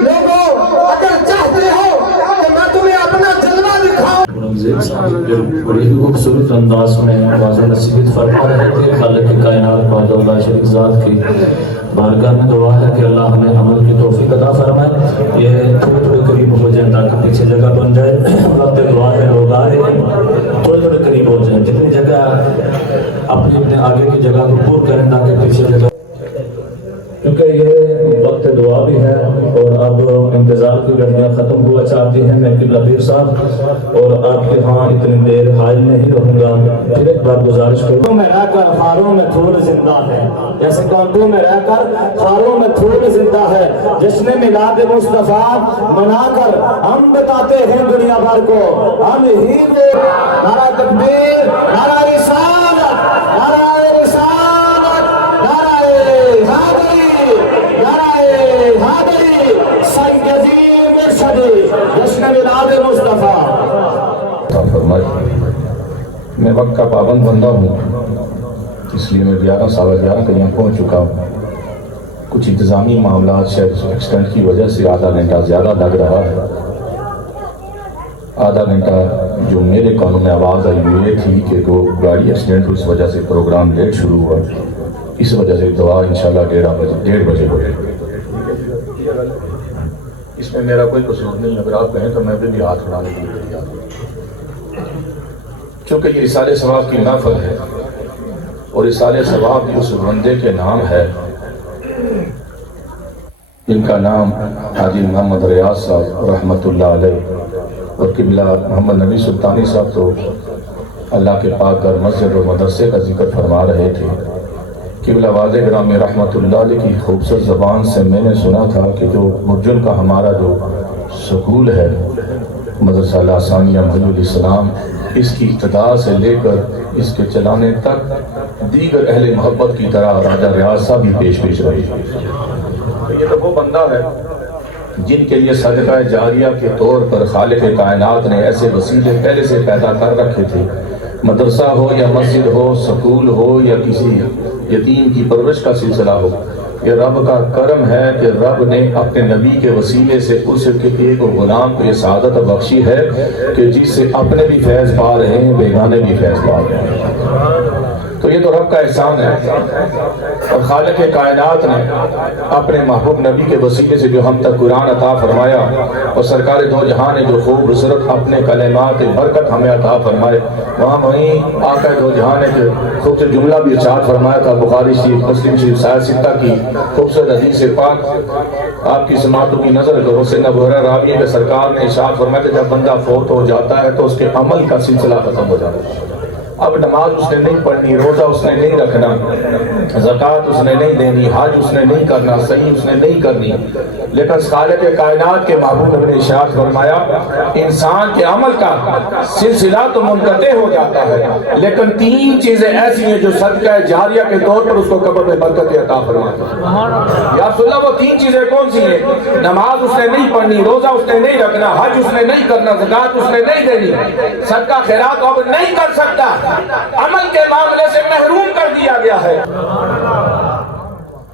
لوگوں اگر چاہتے ہو کہ میں تمہیں اپنا جلوہ دکھاؤں بڑی ہی خوبصورت انداز میں واضح نصیحت فرما رہے تھے خالق کائنات بہت اللہ شریف ذات کی بارگاہ میں دعا ہے کہ اللہ ہمیں عمل کی توفیق عطا فرمائے یہ تھوڑے تھوڑے قریب ہو جائیں تاکہ پیچھے جگہ بن جائے وقت دعا ہے لوگ آ رہے ہیں تھوڑے تھوڑے قریب ہو جائیں جتنی جگہ اپنے آگے کی جگہ کو پور کریں تاکہ پیچھے جگہ کیونکہ یہ وقت دعا بھی ہے اور اب انتظار کی گھڑیاں ختم ہوا چاہتی ہیں میں قبلہ پیر صاحب اور آپ کے ہاں اتنی دیر حائل نہیں رہوں گا پھر ایک بار گزارش کروں میں رہ کر خاروں میں پھول زندہ ہے جیسے کانٹوں میں رہ کر خاروں میں پھول زندہ ہے جشن میلاد مصطفیٰ منا کر ہم بتاتے ہیں دنیا بھر کو ہم ہی وہ نعرہ تکبیر نعرہ رسالت نعرہ رسالت نعرہ حیدری نعرہ حیدری سید عظیم مرشدی جشن میلاد مصطفیٰ فرمائے میں وقت کا پابند بندہ ہوں اس لیے میں 11:11 کے یہاں پہنچ چکا ہوں کچھ انتظامی معاملات شاید ایکسیڈنٹ کی وجہ سے آدھا گھنٹہ زیادہ لگ رہا ہے آدھا گھنٹہ جو میرے کانوں میں آواز آئی وہ یہ تھی کہ وہ گاڑی ایکسیڈنٹ اس وجہ سے پروگرام لیٹ شروع ہوا اس وجہ سے دعا انشاءاللہ 1:30 بجے ہو جائے اس میں میرا کوئی قصور نہیں اگر آپ کہیں تو میں بھی ہاتھ اڑانے کے لیے تیار ہوں چونکہ یہ رسالہ ثواب کی محفل ہے اور رسالہ ثواب اس بندے کے نام ہے جن کا نام حاجی محمد ریاض صاحب رحمۃ اللہ علیہ اور قبلہ محمد نبی سلطانی صاحب تو اللہ کے پاک گھر مسجد اور مدرسے کا ذکر فرما رہے تھے قبلہ واضح گرامی رحمۃ اللہ علیہ کی خوبصورت زبان سے میں نے سنا تھا کہ جو مرجن کا ہمارا جو سکول ہے مدرسہ ثانیہ محی الاسلام اس کی ابتدا سے لے کر اس کے چلانے تک دیگر اہل محبت کی طرح راجہ ریاض صاحب بھی پیش رہے یہ تو وہ بندہ ہے جن کے لیے صدقہ جاریہ کے طور پر خالق کائنات نے ایسے وسیلے پہلے سے پیدا کر رکھے تھے مدرسہ ہو یا مسجد ہو سکول ہو یا کسی یتیم کی پرورش کا سلسلہ ہو یہ رب کا کرم ہے کہ رب نے اپنے نبی کے وسیلے سے اس کے ایک غلام کو یہ سعادت بخشی ہے کہ جس سے اپنے بھی فیض پا رہے ہیں بیگانے بھی فیض پا رہے ہیں تو یہ تو رب کا احسان ہے اور خالق کائنات نے اپنے محبوب نبی کے وسیلے سے جو ہم تک قرآن عطا فرمایا اور سرکار دو جہاں نے جو خوبصورت اپنے کلمات برکت ہمیں عطا فرمائے وہیں آقا دو جہاں نے جو خوبصورت جملہ بھی ارشاد فرمایا تھا بخاری شریف مسلم شریف سایہ ستہ کی خوبصورت حدیث پاک آپ کی سماعتوں کی نظر کرو سے ابو ہریرہ راوی ہے کہ سرکار نے ارشاد فرمایا کہ جب بندہ فوت ہو جاتا ہے تو اس کے عمل کا سلسلہ ختم ہو جاتا ہے اب نماز اس نے نہیں پڑھنی روزہ اس نے نہیں رکھنا زکوٰۃ اس نے نہیں دینی حج اس نے نہیں کرنا صحیح اس نے نہیں کرنی لیکن خالق کائنات کے محبوب نے ارشاد فرمایا انسان کے عمل کا سلسلہ تو منقطع ہو جاتا ہے لیکن 3 چیزیں ایسی ہیں جو صدقہ جاریہ کے طور پر اس کو قبر میں برکت عطا فرماتی ہیں یا رسول اللہ وہ 3 چیزیں کون سی ہیں نماز اس نے نہیں پڑھنی روزہ اس نے نہیں رکھنا حج اس نے نہیں کرنا زکوٰۃ اس نے نہیں دینی صدقہ خیرات اب نہیں کر سکتا عمل کے معاملے سے محروم کر دیا گیا ہے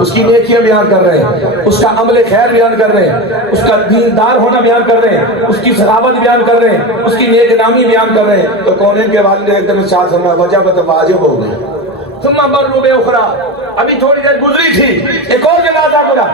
اس کی نیکیاں بیان کر رہے ہیں، اس کا عمل خیر بیان کر رہے ہیں، اس کا دیندار ہونا بیان کر رہے ہیں، اس کی سخاوت بیان کر رہے ہیں، اس کی نیک نامی بیان کر رہے ہیں، تو کونین کے والد ایک دم ساتھ ہمیں وجبت واجب ہو گئی۔ ثم مروا بأخرى، ابھی تھوڑی دیر گزری تھی، ایک اور جنازہ گزرا،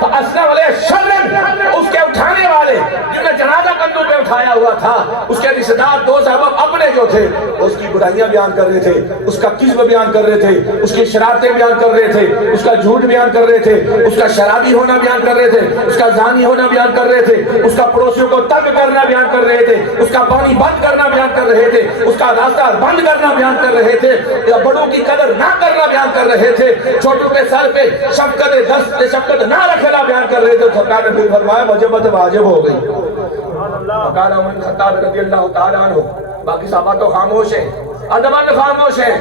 فأسنا والے شرن، اس کے اٹھانے والے جنہوں نے جنازہ کندھوں پہ اٹھایا ہوا تھا، اس کے رشتہ دار دوست احباب اپنے جو تھے، اس کی برائیاں بیان کر رہے تھے، اس کا کذب بیان کر رہے تھے، اس کی شرارتیں بیان کر رہے تھے، اس کا جھوٹ بیان کر رہے تھے، اس کا شرابی ہونا بیان کر رہے تھے، اس کا زانی ہونا بیان کر رہے تھے، اس کا پڑوسیوں کو تنگ کرنا بیان کر رہے تھے، اس کا پانی بند کرنا بیان کر رہے تھے، اس کا راستہ بند کرنا بیان کر رہے تھے، یا بڑوں کی قدر نہ کرنا بیان کر رہے تھے، چھوٹوں کے سر پہ شفقت نہ رکھنا بیان کر رہے تھے۔ سرکار نے پھر فرمایا وجبت واجب ہو گئی۔ فقال عمر بن خطاب رضی اللہ تعالیٰ عنہ، باقی صحابہ تو خاموش ہیں، ادباً خاموش ہیں،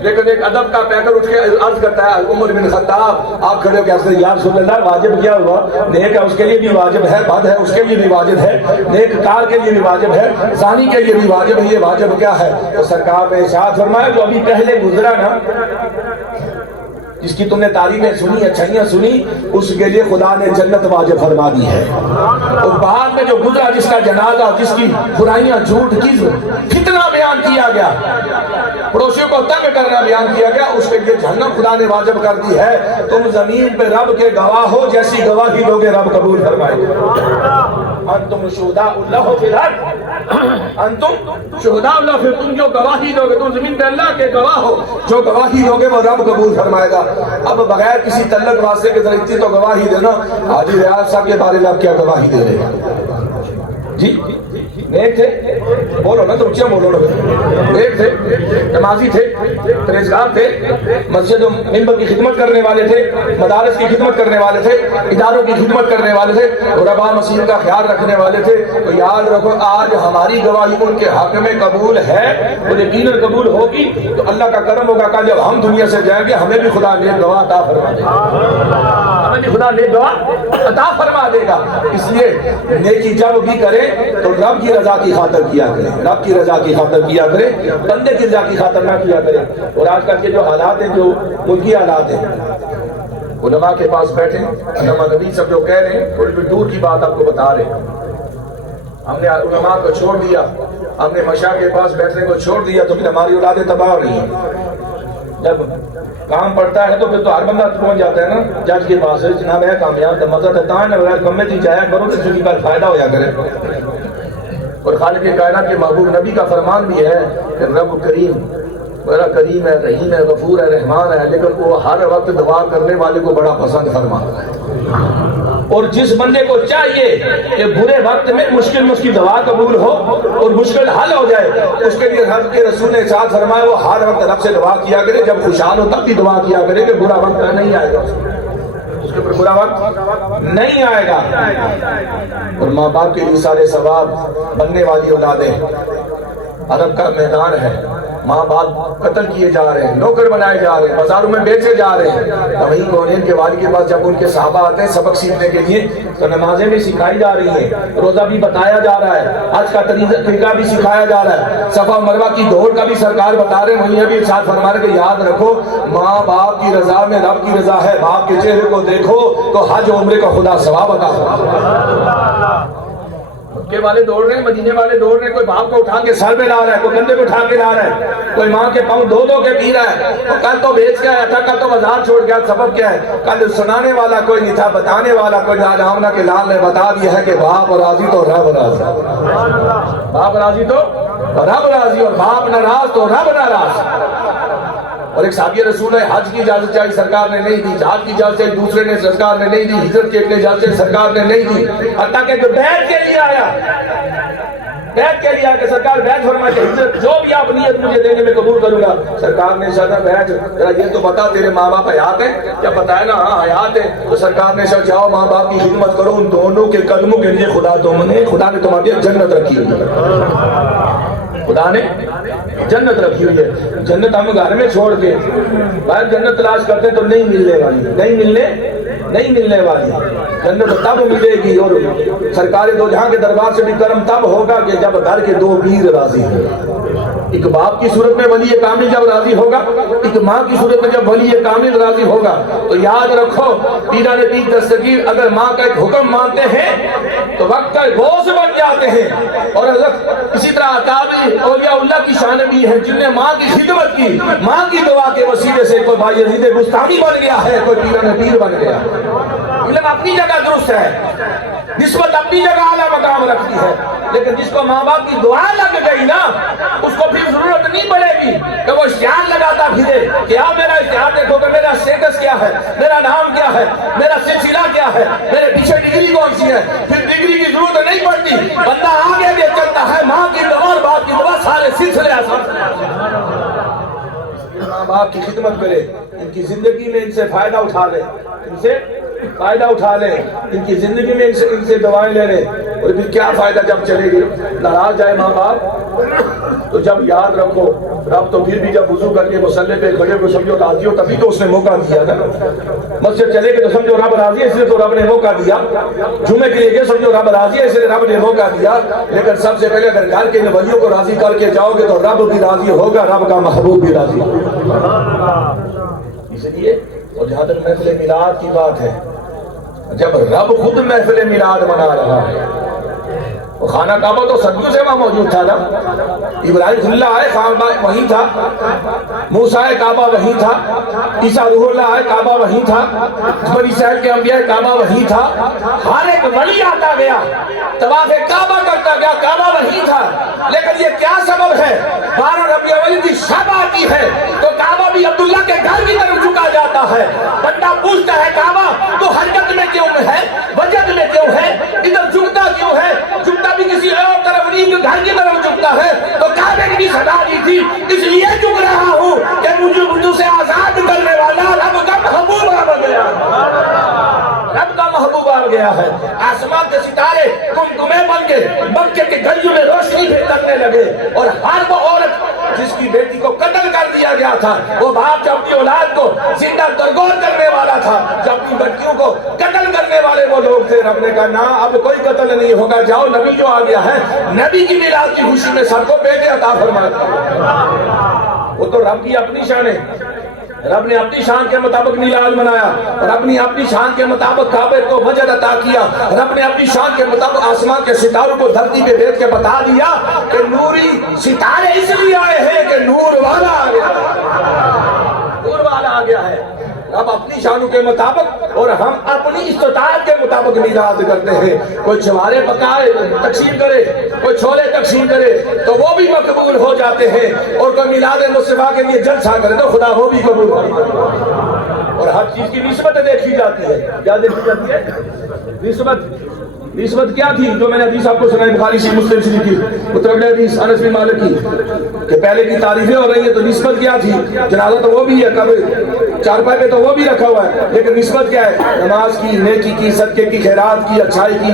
لیکن ایک ادب کا پیکر اٹھ کے عرض کرتا ہے عمر بن خطاب، آپ کھڑے ہو کے کہتے ہیں یا رسول اللہ واجب کیا ہوا؟ نیک ہے اس کے لیے بھی واجب ہے، بد ہے اس کے لیے بھی واجب ہے، نیک کار کے لیے بھی واجب ہے، زانی کے لیے بھی واجب ہے، یہ واجب کیا ہے؟ تو سرکار نے ارشاد فرمایا جو ابھی پہلے گزرا نا، جس کی تم نے تعریفیں سنی، اچھائیاں سنی، اس کے لیے خدا نے جنت واجب فرما دی ہے، اور بعد میں جو گزرا جس کا جنازہ، جس کی برائیاں، جھوٹ، کذب، فتنہ بیان کیا گیا، پڑوسیوں کو تنگ کرنا بیان کیا گیا، اس کے لیے جہنم خدا نے واجب کر دی ہے۔ تم زمین پہ رب کے گواہ ہو، جیسی گواہی لوگے رب قبول فرمائے گا۔ انتم شہداء اللہ فی الارض، انتم شہداء اللہ فی، تم جو گواہی دو گے، تم زمین پہ اللہ کے گواہ ہو، جو گواہی دو گے وہ رب قبول فرمائے گا۔ اب بغیر کسی تعلق واسطے کے ذریعے اتنی تو گواہی دینا، حاجی ریاض صاحب کے بارے میں آپ کیا گواہی دے رہے ہیں؟ جی نیک تھے، بولو نا تو اچھا بولو نا، نیک تھے، نمازی تھے، پرہیزگار تھے، مسجد و منبر کی خدمت کرنے والے تھے، مدارس کی خدمت کرنے والے تھے، اداروں کی خدمت کرنے والے تھے، غرباء مسکین کا خیال رکھنے والے تھے۔ تو یاد رکھو آج ہماری گواہی ان کے حق میں قبول ہے، وہ یقیناً قبول ہوگی، تو اللہ کا کرم ہوگا کہ جب ہم دنیا سے جائیں گے ہمیں بھی خدا نیک گواہ عطا فرما دے گا، ہمیں بھی خدا نیک گواہ عطا فرما دے گا۔ اس لیے نیکی جب بھی کرے تو رب کی رضا کی خاطر کیا کرے، رب کی رضا کی خاطر کیا کرے، بندے کی رضا کی خاطر نہ کیا کرے۔ اور آج کل کے جو حالات ہیں، جو ملکی حالات ہیں، علماء کے پاس بیٹھے، علماء نبی سب جو کہہ رہے ہیں، تھوڑی دور کی بات آپ کو بتا رہے ہیں۔ ہم نے علماء کو چھوڑ دیا، ہم نے مشاہ کے پاس بیٹھنے کو چھوڑ دیا، تو پھر ہماری اولادیں تباہ ہو رہی ہیں۔ جب کام پڑتا ہے تو پھر تو ہر بندہ پہنچ جاتا ہے نا جج کے پاس، جناب ہے کامیاب تو مزہ دیتا ہے نا، بغیر کم میں تھی جایا کرو تو چھٹی کا فائدہ ہو جا کرے۔ اور خالق کائنات کے محبوب نبی کا فرمان بھی ہے کہ رب کریم، بڑا کریم ہے، رحیم ہے، غفور ہے، رحمان ہے، لیکن وہ ہر وقت دعا کرنے والے کو بڑا پسند فرماتا ہے۔ اور جس بندے کو چاہیے کہ برے وقت میں مشکل اس کی دعا قبول ہو اور مشکل حل ہو جائے، اس کے لیے رب کے رسول نے ارشاد فرمایا وہ ہر وقت رب سے دعا کیا کرے، جب خوشحال ہو تب بھی دعا کیا کرے کہ برا وقت نہیں آئے گا، اس کے اوپر برا وقت نہیں آئے گا۔ اور ماں باپ کے لیے سارے ثواب، بننے والی اولادیں، عرب کا میدان ہے، ماں باپ قتل کیے جا رہے ہیں، نوکر بنائے جا رہے ہیں، بازاروں میں بیچے جا رہے ہیں۔ وہی کونین کے والد کے پاس جب ان کے صحابہ آتے ہیں سبق سیکھنے کے لیے تو نمازیں بھی سکھائی جا رہی ہیں، روزہ بھی بتایا جا رہا ہے، حج کا طریقہ بھی سکھایا جا رہا ہے، صفا مروہ کی دوڑ کا بھی سرکار بتا رہے ہیں۔ وہیں بھی ارشاد فرما رہے کہ یاد رکھو ماں باپ کی رضا میں رب کی رضا ہے، باپ کے چہرے کو دیکھو تو حج و عمرے کا خدا ثواب عطا فرمائے۔ مکے والے دوڑ رہے ہیں، مدینے والے دوڑ رہے ہیں، کوئی باپ کو اٹھا کے سر پہ لا رہا ہے، کوئی کندھے پہ اٹھا کے لا رہا ہے، کوئی ماں کے پاؤں دھو دھو کے پی رہا ہے، اور کل تو بیچ گیا تھا، کل تو بازار چھوڑ گیا، سبب کیا ہے؟ کل سنانے والا کوئی نہیں تھا، بتانے والا کوئی نہیں۔ آمنہ کے لال نے بتا دیا ہے کہ باپ راضی تو رب راضی، باپ راضی تو رب راضی، اور باپ ناراض تو رب ناراض۔ اور ایک صحابی رسول ہے، حج کی اجازت چاہیے، سرکار نے نہیں دی، جہاد کی اجازت چاہیے، دوسرے نے سرکار نے نہیں دی، ہجرت کی اجازت سرکار نے نہیں دی، حتیٰ کہ بیعت کے لیے آیا، بیعت کے لیے آیا کہ سرکار بیعت فرمائے کہ ہجرت جو بھی آپ نیت مجھے دینے میں قبول کروں گا۔ سرکار نے شاید بیعت، ذرا یہ تو بتا تیرے ماں باپ حیات ہیں کیا؟ بتایا نا ہاں حیات ہیں۔ تو سرکار نے شاید جاؤ ماں باپ کی خدمت کرو، ان دونوں کے قدموں کے لیے خدا نے تمہاری جنت رکھی ہوئی ہے، خدا نے جنت رکھی ہوئی ہے۔ جنت ہم گھر میں چھوڑ کے باہر جنت تلاش کرتے تو نہیں ملنے والی، نہیں ملنے والی۔ جنت تب ملے گی اور سرکار دو جہاں کے دربار سے بھی کرم تب ہوگا کہ جب گھر کے دو پیر راضی ہوں۔ ایک باپ کی صورت میں ولی کامل جب راضی ہوگا، ایک ماں کی صورت میں جب ولی کامل راضی ہوگا، تو یاد رکھو پیران پیر دستگیر اگر ماں کا ایک حکم مانتے ہیں تو وقت کا بوجھ بن جاتے ہیں۔ اور اسی طرح اکابر اولیاء اللہ کی شان بھی ہے جن نے ماں کی خدمت کی، ماں کی دعا کے وسیلے سے کوئی بھائی یزید بستانی بن گیا ہے، کوئی پیران پیر بن گیا۔ علم اپنی جگہ درست ہے، نسبت اپنی جگہ اعلیٰ مقام رکھتی ہے، لیکن جس کو ماں باپ کی دعا لگ گئی نا، اس کو پھر ضرورت نہیں پڑے گی کہ وہ اشتہار لگاتا پھرے کہ آپ میرا اشتہار دیکھو کہ میرا اسٹیٹس کیا ہے، میرا نام کیا ہے، میرا سلسلہ کیا ہے، میرے پیچھے ڈگری کون سی ہے۔ پھر ڈگری کی ضرورت نہیں پڑتی، بندہ آگے آگے چلتا ہے، ماں کی دعا اور باپ کی دعا سارے سلسلے آسان۔ ماں باپ کی خدمت کرے، ان کی زندگی میں ان سے فائدہ اٹھا لے، ان سے فائدہ اٹھا لیں، ان کی زندگی میں ان سے دعائیں لے لیں۔ اور پھر کیا فائدہ جب چلے گی، ناراض جائے ماں باپ تو جب یاد رکھو رب تو پھر بھی جب وضو کر کے مصلی پہ کھڑے کو سمجھو راضی ہو، تبھی تو اس نے موقع دیا نا۔ مسجد چلے گے تو سمجھو رب راضی ہے، اس لیے تو رب نے موقع دیا۔ جمعے کے لیے سمجھو رب راضی ہے، اس لیے رب نے موقع دیا۔ لیکن سب سے پہلے اگر گھر کے ولیوں کو راضی کر کے جاؤ گے تو رب بھی راضی ہوگا، رب کا محبوب بھی راضی ہوگا۔ اس لیے اور جہاں تک محفل میلاد کی بات ہے، جب رب خود محفل میلاد منا رہا ہے، خانہ کعبہ تو صدیوں سے وہاں موجود تھا نا، ابراہیم خلیل اللہ آئے کعبہ وہیں تھا، موسیٰ کعبہ وہیں تھا، عیسیٰ روح اللہ آئے کعبہ وہیں تھا، بنی اسرائیل کے انبیاء کعبہ وہیں تھا، ہر ایک ولی آتا گیا طواف کعبہ کرتا گیا، کعبہ وہیں تھا۔ لیکن یہ کیا سبب ہے؟ 12 ربیع الاول کی شب آتی ہے تو کعبہ بھی عبداللہ کے گھر کی طرف جھکا جاتا ہے۔ بندہ پوچھتا ہے کعبہ تو حرکت میں کیوں ہے، وجد میں کیوں ہے، ادھر جھکتا کیوں ہے؟ جھکتا بھی کسی اور طرف نہیں، گھر کی طرف جھکتا ہے تو کعبے کی بھی صدا دی تھی، اس لیے جھک رہا ہوں کہ مجھے سے آزاد کرنے والا رب کا محبوب آ گیا، رب کا محبوب آ گیا ہے۔ آسمان کے ستارے کمکمے بن گئے، مکے کے گلیوں میں روشنی پھیلنے لگے، اور ہر وہ عورت جس کی بیٹی کو قتل کر دیا گیا تھا، وہ باپ جو اپنی اولاد کو زندہ درگور کرنے والا تھا، جو اپنی بچیوں کو قتل کرنے والے وہ لوگ تھے، رب نے کہا نا اب کوئی قتل نہیں ہوگا، جاؤ نبی جو آ گیا ہے، نبی کی میلاد کی خوشی میں سب کو بیٹے عطا فرمایا۔ وہ تو رب کی اپنی شان ہے، رب نے اپنی شان کے مطابق میلاد منایا، رب نے اپنی شان کے مطابق کعبے کو مجد عطا کیا، رب نے اپنی شان کے مطابق آسمان کے ستاروں کو دھرتی پہ بھیج کے بتا دیا کہ نوری ستارے اس لیے آئے ہیں کہ نور والا آ گیا، نور والا آ گیا ہے۔ رب اپنی شانوں کے مطابق اور ہم اپنی استطاعت کے مطابق میلاد کرتے ہیں۔ کوئی چھوارے پکائے تقسیم کرے، کوئی چھولے تقسیم کرے تو وہ بھی مقبول ہو جاتے ہیں، اور کوئی میلاد مصطفیٰ کے لیے جلسہ کرے تو خدا وہ بھی قبول ہو جاتا ہے۔ اور ہر چیز کی نسبت دیکھی جاتی ہے، کیا دیکھی جاتی ہے؟ نسبت کیا تھی جو میں نے حدیث آپ کو سنائی بخاری سے مسلم سے کی، مترجم حدیث انس بن مالک کی کہ پہلے کی تعریفیں ہو رہی ہیں تو نسبت کیا تھی؟ جنازہ تو وہ بھی ہے، قبر چارپائی پہ تو وہ بھی رکھا ہوا ہے، لیکن نسبت کیا ہے؟ نماز کی، نیکی کی، صدقے کی، خیرات کی، اچھائی کی،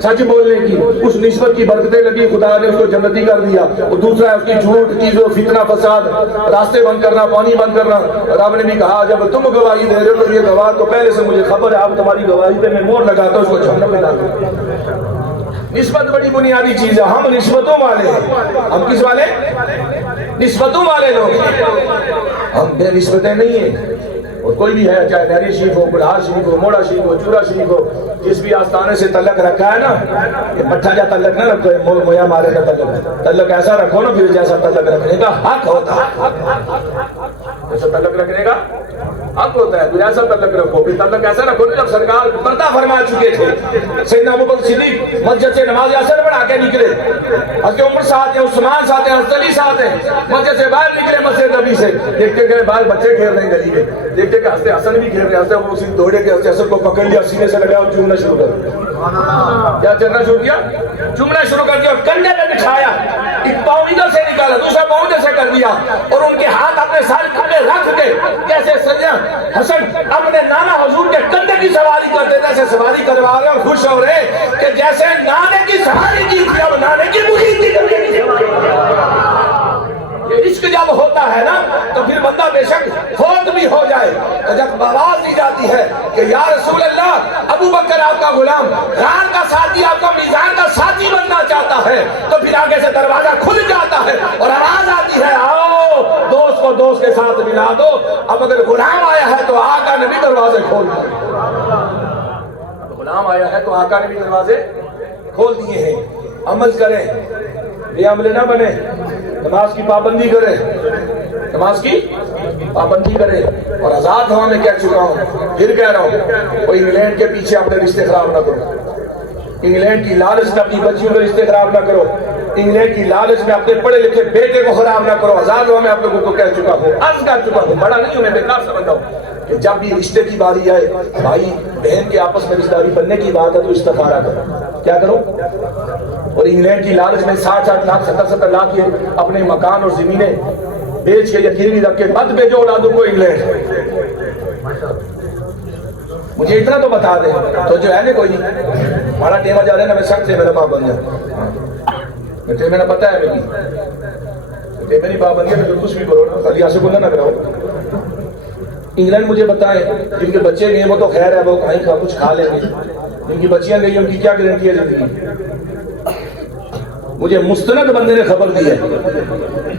سچ بولنے کی، اس نسبت کی برکتیں لگی، خدا نے اس کو جنتی کر دیا۔ اور دوسرا ہے اس کی جھوٹ، چیزوں، فتنہ، فساد، راستے بند کرنا، پانی بند کرنا۔ رب نے بھی کہا جب تم گواہی دے رہے ہو تو یہ گواہ تو پہلے سے مجھے خبر ہے، اب تمہاری گواہی پہ میں مور لگاتا ہوں، اس کو جہنم میں ڈال دوں۔ نسبت بڑی بنیادی چیز ہے، ہم نسبتوں والے ہیں۔ ہم کس والے؟ نسبتوں والے لوگ، ہم بے نسبتیں نہیں ہیں۔ اور کوئی بھی ہے، چاہے نہری شریف ہو، بلہار شریف ہو، موڑا شریف ہو، چورا شریف ہو، جس بھی آستانے سے تعلق رکھا ہے نا، یہ مٹھا جا تعلق نہ رکھو، مویا مارے کا تعلق ہے، تعلق ایسا رکھو نا پھر جیسا تعلق رکھنے کا حق ہوتا ہے، ایسا تعلق رکھنے کا حق ہوتا ہے، پھر ایسا تعلق رکھو، پھر تعلق ایسا رکھو نا جب سرکار پردہ فرما چکے تھے، سیدنا ابوبکر صدیق مسجد سے نماز عصر پڑھا کے نکلے، حضرت عمر ساتھ ہیں، عثمان ساتھ ہیں، حضرت علی ساتھ ہیں، مسجد سے باہر نکلے مسجد نبی سے، دیکھتے کہ باہر بچے کھیل رہے ہیں گلی میں، دیکھتے کہ حضرت حسن بھی کھیل رہے ہیں، حضرت حسین دوڑے کے حضرت حسن کو پکڑ لیا، سینے سے لگا اور چومنا شروع کر دیا۔ کیا چلنا شروع کیا؟ چومنا شروع کر دیا، اور کندھے پہ بٹھایا، ایک پاؤں ادھر سے نکالا، دوسرا پاؤں ادھر سے کر دیا، اور ان کے ہاتھ اپنے سارے کندھے رکھ کے کیسے سجا حسن اپنے نانا حضور کے کندھے کی سواری کرتے تھے، ایسے سواری کروا رہے اور خوش ہو رہے کہ جیسے نانے کی سواری کی تھی اب نانے کی مرید کی زندگی۔ یہ عشق جب ہوتا ہے نا تو پھر بندہ بے شک فوت بھی ہو جائے، جب آواز دی جاتی ہے کہ یا رسول اللہ ابو بکر آپ کا غلام غار کا ساتھی آپ کا میزان کا ساتھی بننا چاہتا ہے، تو پھر آگے سے دروازہ کھل جاتا ہے اور آواز اور دوست کے ساتھ ملا دو. اب اگر غلام آیا ہے تو آقا نے بھی دروازے کھول دیے. غلام آیا ہے تو آقا نے بھی دروازے کھول دیے ہیں. عمل کریں, بے عمل نہ بنے, نماز کی پابندی کرے, نماز کی پابندی کرے. اور آزاد ہوا میں کہہ چکا ہوں, پھر کہہ رہا ہوں, کوئی انگلینڈ کے پیچھے اپنے رشتے خراب نہ کرو, انگلینڈ کی لالچ میں اپنی بچیوں کے رشتے خراب نہ کرو, انگلینڈ کی لالچ میں اپنے پڑھے لکھے بیٹے کو خراب نہ کرو. آزاد ہوا میں آپ لوگوں کو کہہ چکا ہوں, عرض کر چکا ہوں, بڑا نہیں ہوں میں, بیکار سمجھتا ہوں کہ جب بھی رشتے کی باری آئے, بھائی بہن کے آپس میں رشتہ داری بننے کی بات ہے تو استخارہ کرو. کیا کرو؟ اور انگلینڈ کی لالچ میں 60 لاکھ 70 لاکھ کے اپنے مکان اور زمینیں بیچ کے یا گروی رکھ کے مت بھیجو اولادوں کو انگلینڈ. مجھے اتنا تو بتا دیں تو جو ہے نا, کوئی نہیں ہمارا ٹیما جا رہا ہے نا, میں سخت سے میرا پابند ہے, میرا پتہ ہے میری میری پابندی ہے, کچھ بھی کرو نا, خالی آسے کو نہ کراؤ. انگلینڈ مجھے بتائیں, جن کے بچے گئے وہ تو خیر ہے, وہ کہیں کا کچھ کھا لیں گے, جن کی بچیاں گئی ان کی کیا گارنٹی ہے زندگی. مجھے مستند بندے نے خبر دی ہے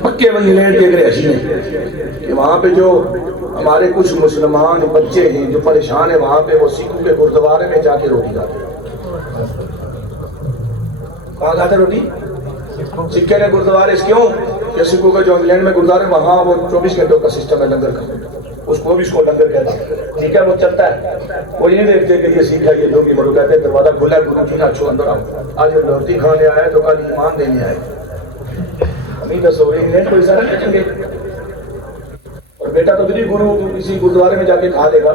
پکے انگلینڈ کے رہائشی نے کہ وہاں پہ جو ہمارے کچھ مسلمان بچے ہیں جو پریشان ہیں, وہاں پہ وہ سکھوں کے گردوارے میں جا کے روٹی کھاتے ہیں. کہاں کھاتے روٹی؟ سکھے کے گردوارے. کیوں کہ سکھوں کا جو انگلینڈ میں گردوارے وہاں وہ 24 گھنٹوں کا سسٹم ہے لنگر کا, اس کو بھی اس کو لنگر کہتے ہیں. ٹھیک ہے, وہ چلتا ہے, کوئی نہیں دیکھتے کہ یہ سیکھ ہے, یہ لوگ یہ مرو کہتے ہیں دروازہ کھلا ہے, گرو جی نے اچھو اندر آؤ, آج روٹی کھانے آئے تو کل ایمان دینے آئے. نہیں دسو انگلینڈ کو اشارہ کریں گے, اور بیٹا تو پھر گرو کسی گردوارے میں جا کے کھا لے گا,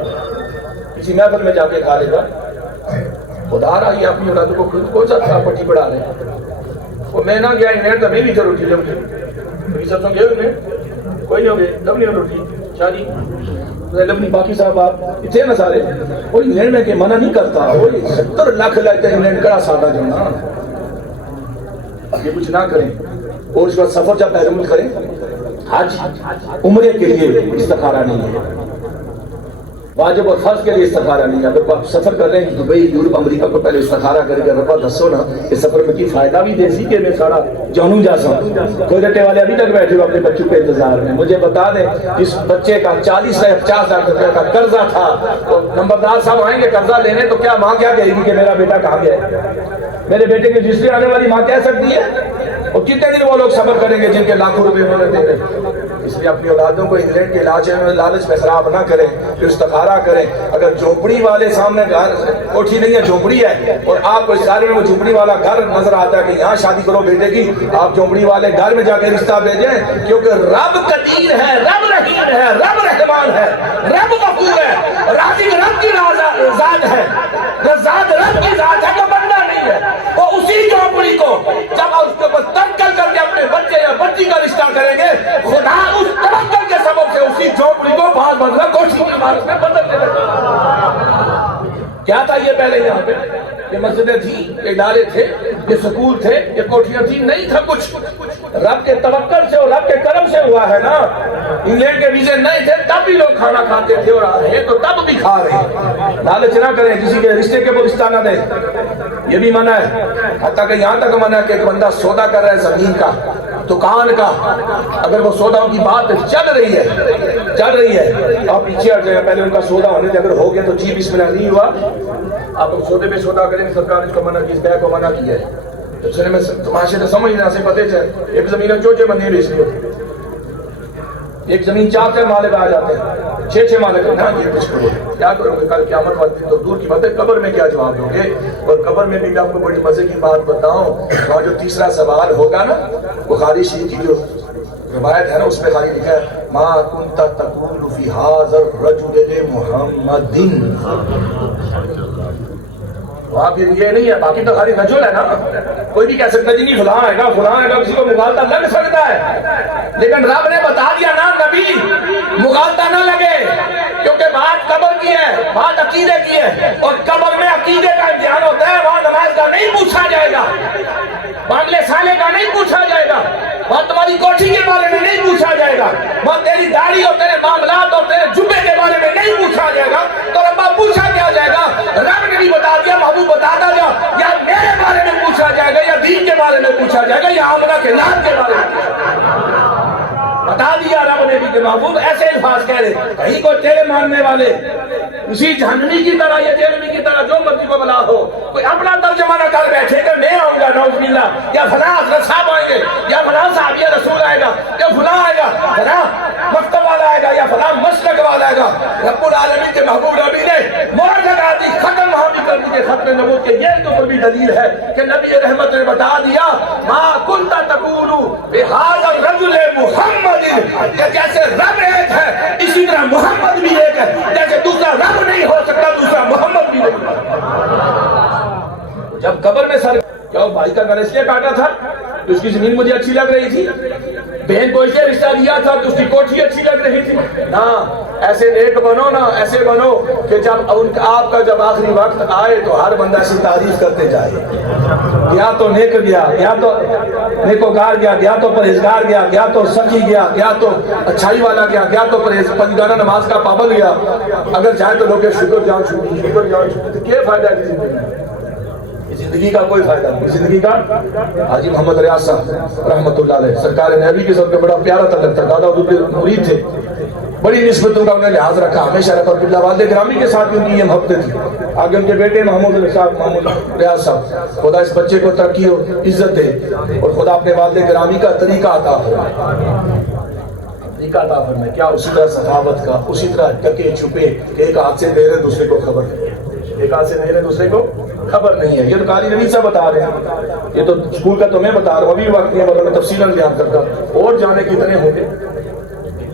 کسی محفل میں جا کے کھا لے گا. خدا رہا یہ اپنی اولادوں کو خود کون سا تھا پٹی بڑھا رہے ہیں. وہ میں نہ گیا انگلینڈ کا, میں بھی روٹی لے سب سو گئے انہیں کوئی نہیں ہو گئے لبنی روٹی شادی لبنی. باقی صاحب آپ اتنے نہ سارے, وہ انگلینڈ میں کہ منع نہیں کرتا, وہ 70 لاکھ لگتا ہے انگلینڈ کڑا سادہ جو نا, یہ کچھ نہ کریں. اور اس کا سفر جب بیرون کریں, حج عمرے کے لیے استخارہ نہیں ہے, واجب اور فرض کے لیے استخارہ نہیں ہے. اگر آپ سفر کر رہے ہیں دبئی یورپ امریکہ کو پہلے استخارہ کر کے ربا دسو نا, اس سفر میں کی فائدہ بھی دے سی کہ میں سارا جانوں جا سکوں. کوئی رٹے والے ابھی تک بیٹھے ہو اپنے بچوں کے انتظار میں, مجھے بتا دیں اس بچے کا 40 سے 50 لاکھ روپے کا قرضہ تھا, تو نمبردار صاحب آئیں گے قرضہ لینے تو کیا ماں کیا کہے گی کہ میرا بیٹا کہاں گیا ہے؟ میرے بیٹے کی رجسٹری آنے والی ماں کہہ سکتی ہے؟ اور کتنے دن وہ لوگ صبر کریں گے جن کے لاکھوں روپے انہوں نے دے رہے. اس لیے اپنی اولادوں کو انگلینڈ کے لالچ میں خراب نہ کریں, پھر استخارہ کریں. اگر جھونپڑی والے سامنے گھر کوٹھی نہیں ہے, جھونپڑی ہے, اور آپ کو اس سارے میں وہ جھونپڑی والا گھر نظر آتا ہے کہ یہاں شادی کرو بیٹے کی, آپ جھونپڑی والے گھر میں جا کے رشتہ بھیجیں, کیونکہ رب قدیر ہے, رب رحیم ہے, رب رحمان ہے, رب غفور ہے, رازق رب کی ذات ہے, رزاق رب کی ذات ہے, وہ بندہ نہیں ہے. وہ اسی جھونپڑی کو جب اس کے اوپر تنقل کر کے اپنے بچے یا بچی کا رشتہ کریں گے, خدا اس تنقل کے سبب سے اسی جھونپڑی کو بعض بدلا کوشش کی عمارت میں بدل دے گا. کیا تھا یہ پہلے یہاں پہ؟ یہ مسجدیں تھیں, یہ ادارے تھے, یہ سکول تھے, یہ کوٹھیاں تھیں, نہیں تھا کچھ. رب کے توکل سے اور رب کے کرم سے ہوا ہے نا. انگلینڈ کے ویزے نہیں تھے تب بھی لوگ کھانا کھاتے تھے, اور آ رہے تو تب بھی کھا رہے ہیں. لالچ نہ کریں, کسی کے رشتے کے وہ رشتہ نہ دیں, یہ بھی منع ہے. حتیٰ کہ یہاں تک منع ہے کہ ایک بندہ سودا کر رہا ہے زمین کا, دکان کا, اگر وہ سودا کی بات چل رہی ہے, آپ پیچھے ہٹ جائیں, پہلے ان کا سودا ہونے سے اگر ہو گیا تو جی بسم اللہ نہیں ہوا, آپ سودے پہ سودا کریں, سرکار اس کو منع کی, اس بیع کو منع کیا ہے. تو چلے میں تماشے تو سمجھنا سے پتے چاہے, ایک زمین چوچے بندے بیچ لی ہوتی, ایک زمین 4 مالک آ جاتے ہیں, 6 مالک نہ یہ کچھ کرو, کیا کرو گے کل قیامت والی تو دور کی بات ہے, قبر میں کیا جواب دو گے. اور قبر میں بھی آپ کو بڑی مزے کی بات بتاؤں, وہاں جو تیسرا سوال ہوگا نا, بخاری شریف کی جو روایت ہے نا, اس میں خالی لکھا ہے ما کنت تقول فی ھذا الرجل محمد. وہاں پھر یہ نہیں ہے, باقی تو خالی رجل ہے نا, کوئی بھی کہہ سکتا ہے جی فلاں ہے نا, فلاں ہے نا, کسی کو مغالطہ لگ سکتا ہے, لیکن رب نے بتا دیا نا نبی مغالطہ نہ لگے, کیونکہ بات قبر کی ہے, بات عقیدے کی ہے, اور قبر میں عقیدے کا امتحان ہوتا ہے. وہاں نماز کا نہیں پوچھا جائے گا, بانگلے سالے کا نہیں پوچھا جائے گا, وہاں تمہاری کوٹھی کے بارے میں نہیں پوچھا جائے گا, وہاں تیری داڑھی اور تیرے معاملات اور تیرے جبے کے بارے میں نہیں پوچھا جائے گا. تو ربا پوچھا کیا جائے گا؟ رب نے بھی بتا دیا, محبوب بتاتا جا, یا میرے بارے میں پوچھا جائے گا, یا دین کے بارے میں پوچھا جائے گا, یا آمنہ کے نام کے بارے میں. بتا دیا رب نے بھی کہ محبوب ایسے الفاظ کہہ رہے کہیں کو تیرے ماننے والے اسی جہنمی کی طرح یا جہنمی کی طرح جو مرضی کو بلا ہو کوئی اپنا ترجمہ نہ کر بیٹھے کہ میں آؤں گا نعوذ باللہ یا فلاں حضرت صاحب آئیں گے یا فلاں صحابی رسول آئے گا یا فلاں آئے گا فلاں مکتب والا آئے گا یا فلاں مسلک والا آئے گا. رب العالمین کے محبوب نبی نے مہر لگا دی ختم ہونے کر دی ختم نبوت کے. یہ تو کوئی دلیل ہے کہ نبی رحمت نے بتا دیا ما کنت تقول بهذا الرجل محمد کہ جیسے رب ایک ہے اسی طرح محمد بھی ایک ہے. جیسے دوسرا رب نہیں ہو سکتا دوسرا محمد بھی نہیں. جب قبر میں سر کیا بھائی کا گھر اس لیے کاٹا تھا کہ اس کی زمین مجھے اچھی لگ رہی تھی, بہن کو اس لیے رشتہ دیا تھا کہ اس کی کوٹھی اچھی لگ رہی تھی. نا ایسے نیک بنو نا, ایسے بنو کہ جب آپ کا جب آخری وقت آئے تو ہر بندہ سے تعریف کرتے جائے. یا تو نیک گیا, یا تو نیکوکار گیا, یا تو پرہیزگار گیا, یا تو سخی گیا, یا تو اچھائی والا گیا, یا تو پنجگانہ نماز کا پابند گیا. اگر جائے تو لوگ شکر جان چھوٹی شکر جان چھوٹی. کیا فائدہ ہے زندگی کا؟ کوئی فائدہ نہیں زندگی کا. حاجی محمد ریاض صاحب رحمۃ اللہ علیہ سرکار نبی کے سب کا بڑا پیارا تعلق تھا. دادا حضور کے مرید تھے, بڑی نسبتوں کا انہیں لحاظ رکھا ہمیشہ. رحمۃ اللہ والد گرامی کے ساتھ ان کی یہ محبتیں تھی. آگے ان کے بیٹے محمود ریاض صاحب, خدا اس بچے کو ترقی اور عزت دے اور خدا اپنے والد گرامی کا طریقہ عطا فرمائے. طریقہ عطا فرمائے کیا؟ اسی طرح سخاوت کا, اسی طرح ٹکے چھپے کہ ایک ہاتھ سے دے رہے دوسرے کو خبر نہیں, ایک ہاتھ سے دے رہے دوسرے کو خبر نہیں ہے. یہ تو قاری نبی صاحب بتا رہے ہیں, یہ تو اسکول کا تو میں بتا رہا ہوں, ابھی وقت نہیں ہے مگر میں تفصیلاً بیان کرتا. اور جانے کتنے ہوں گے,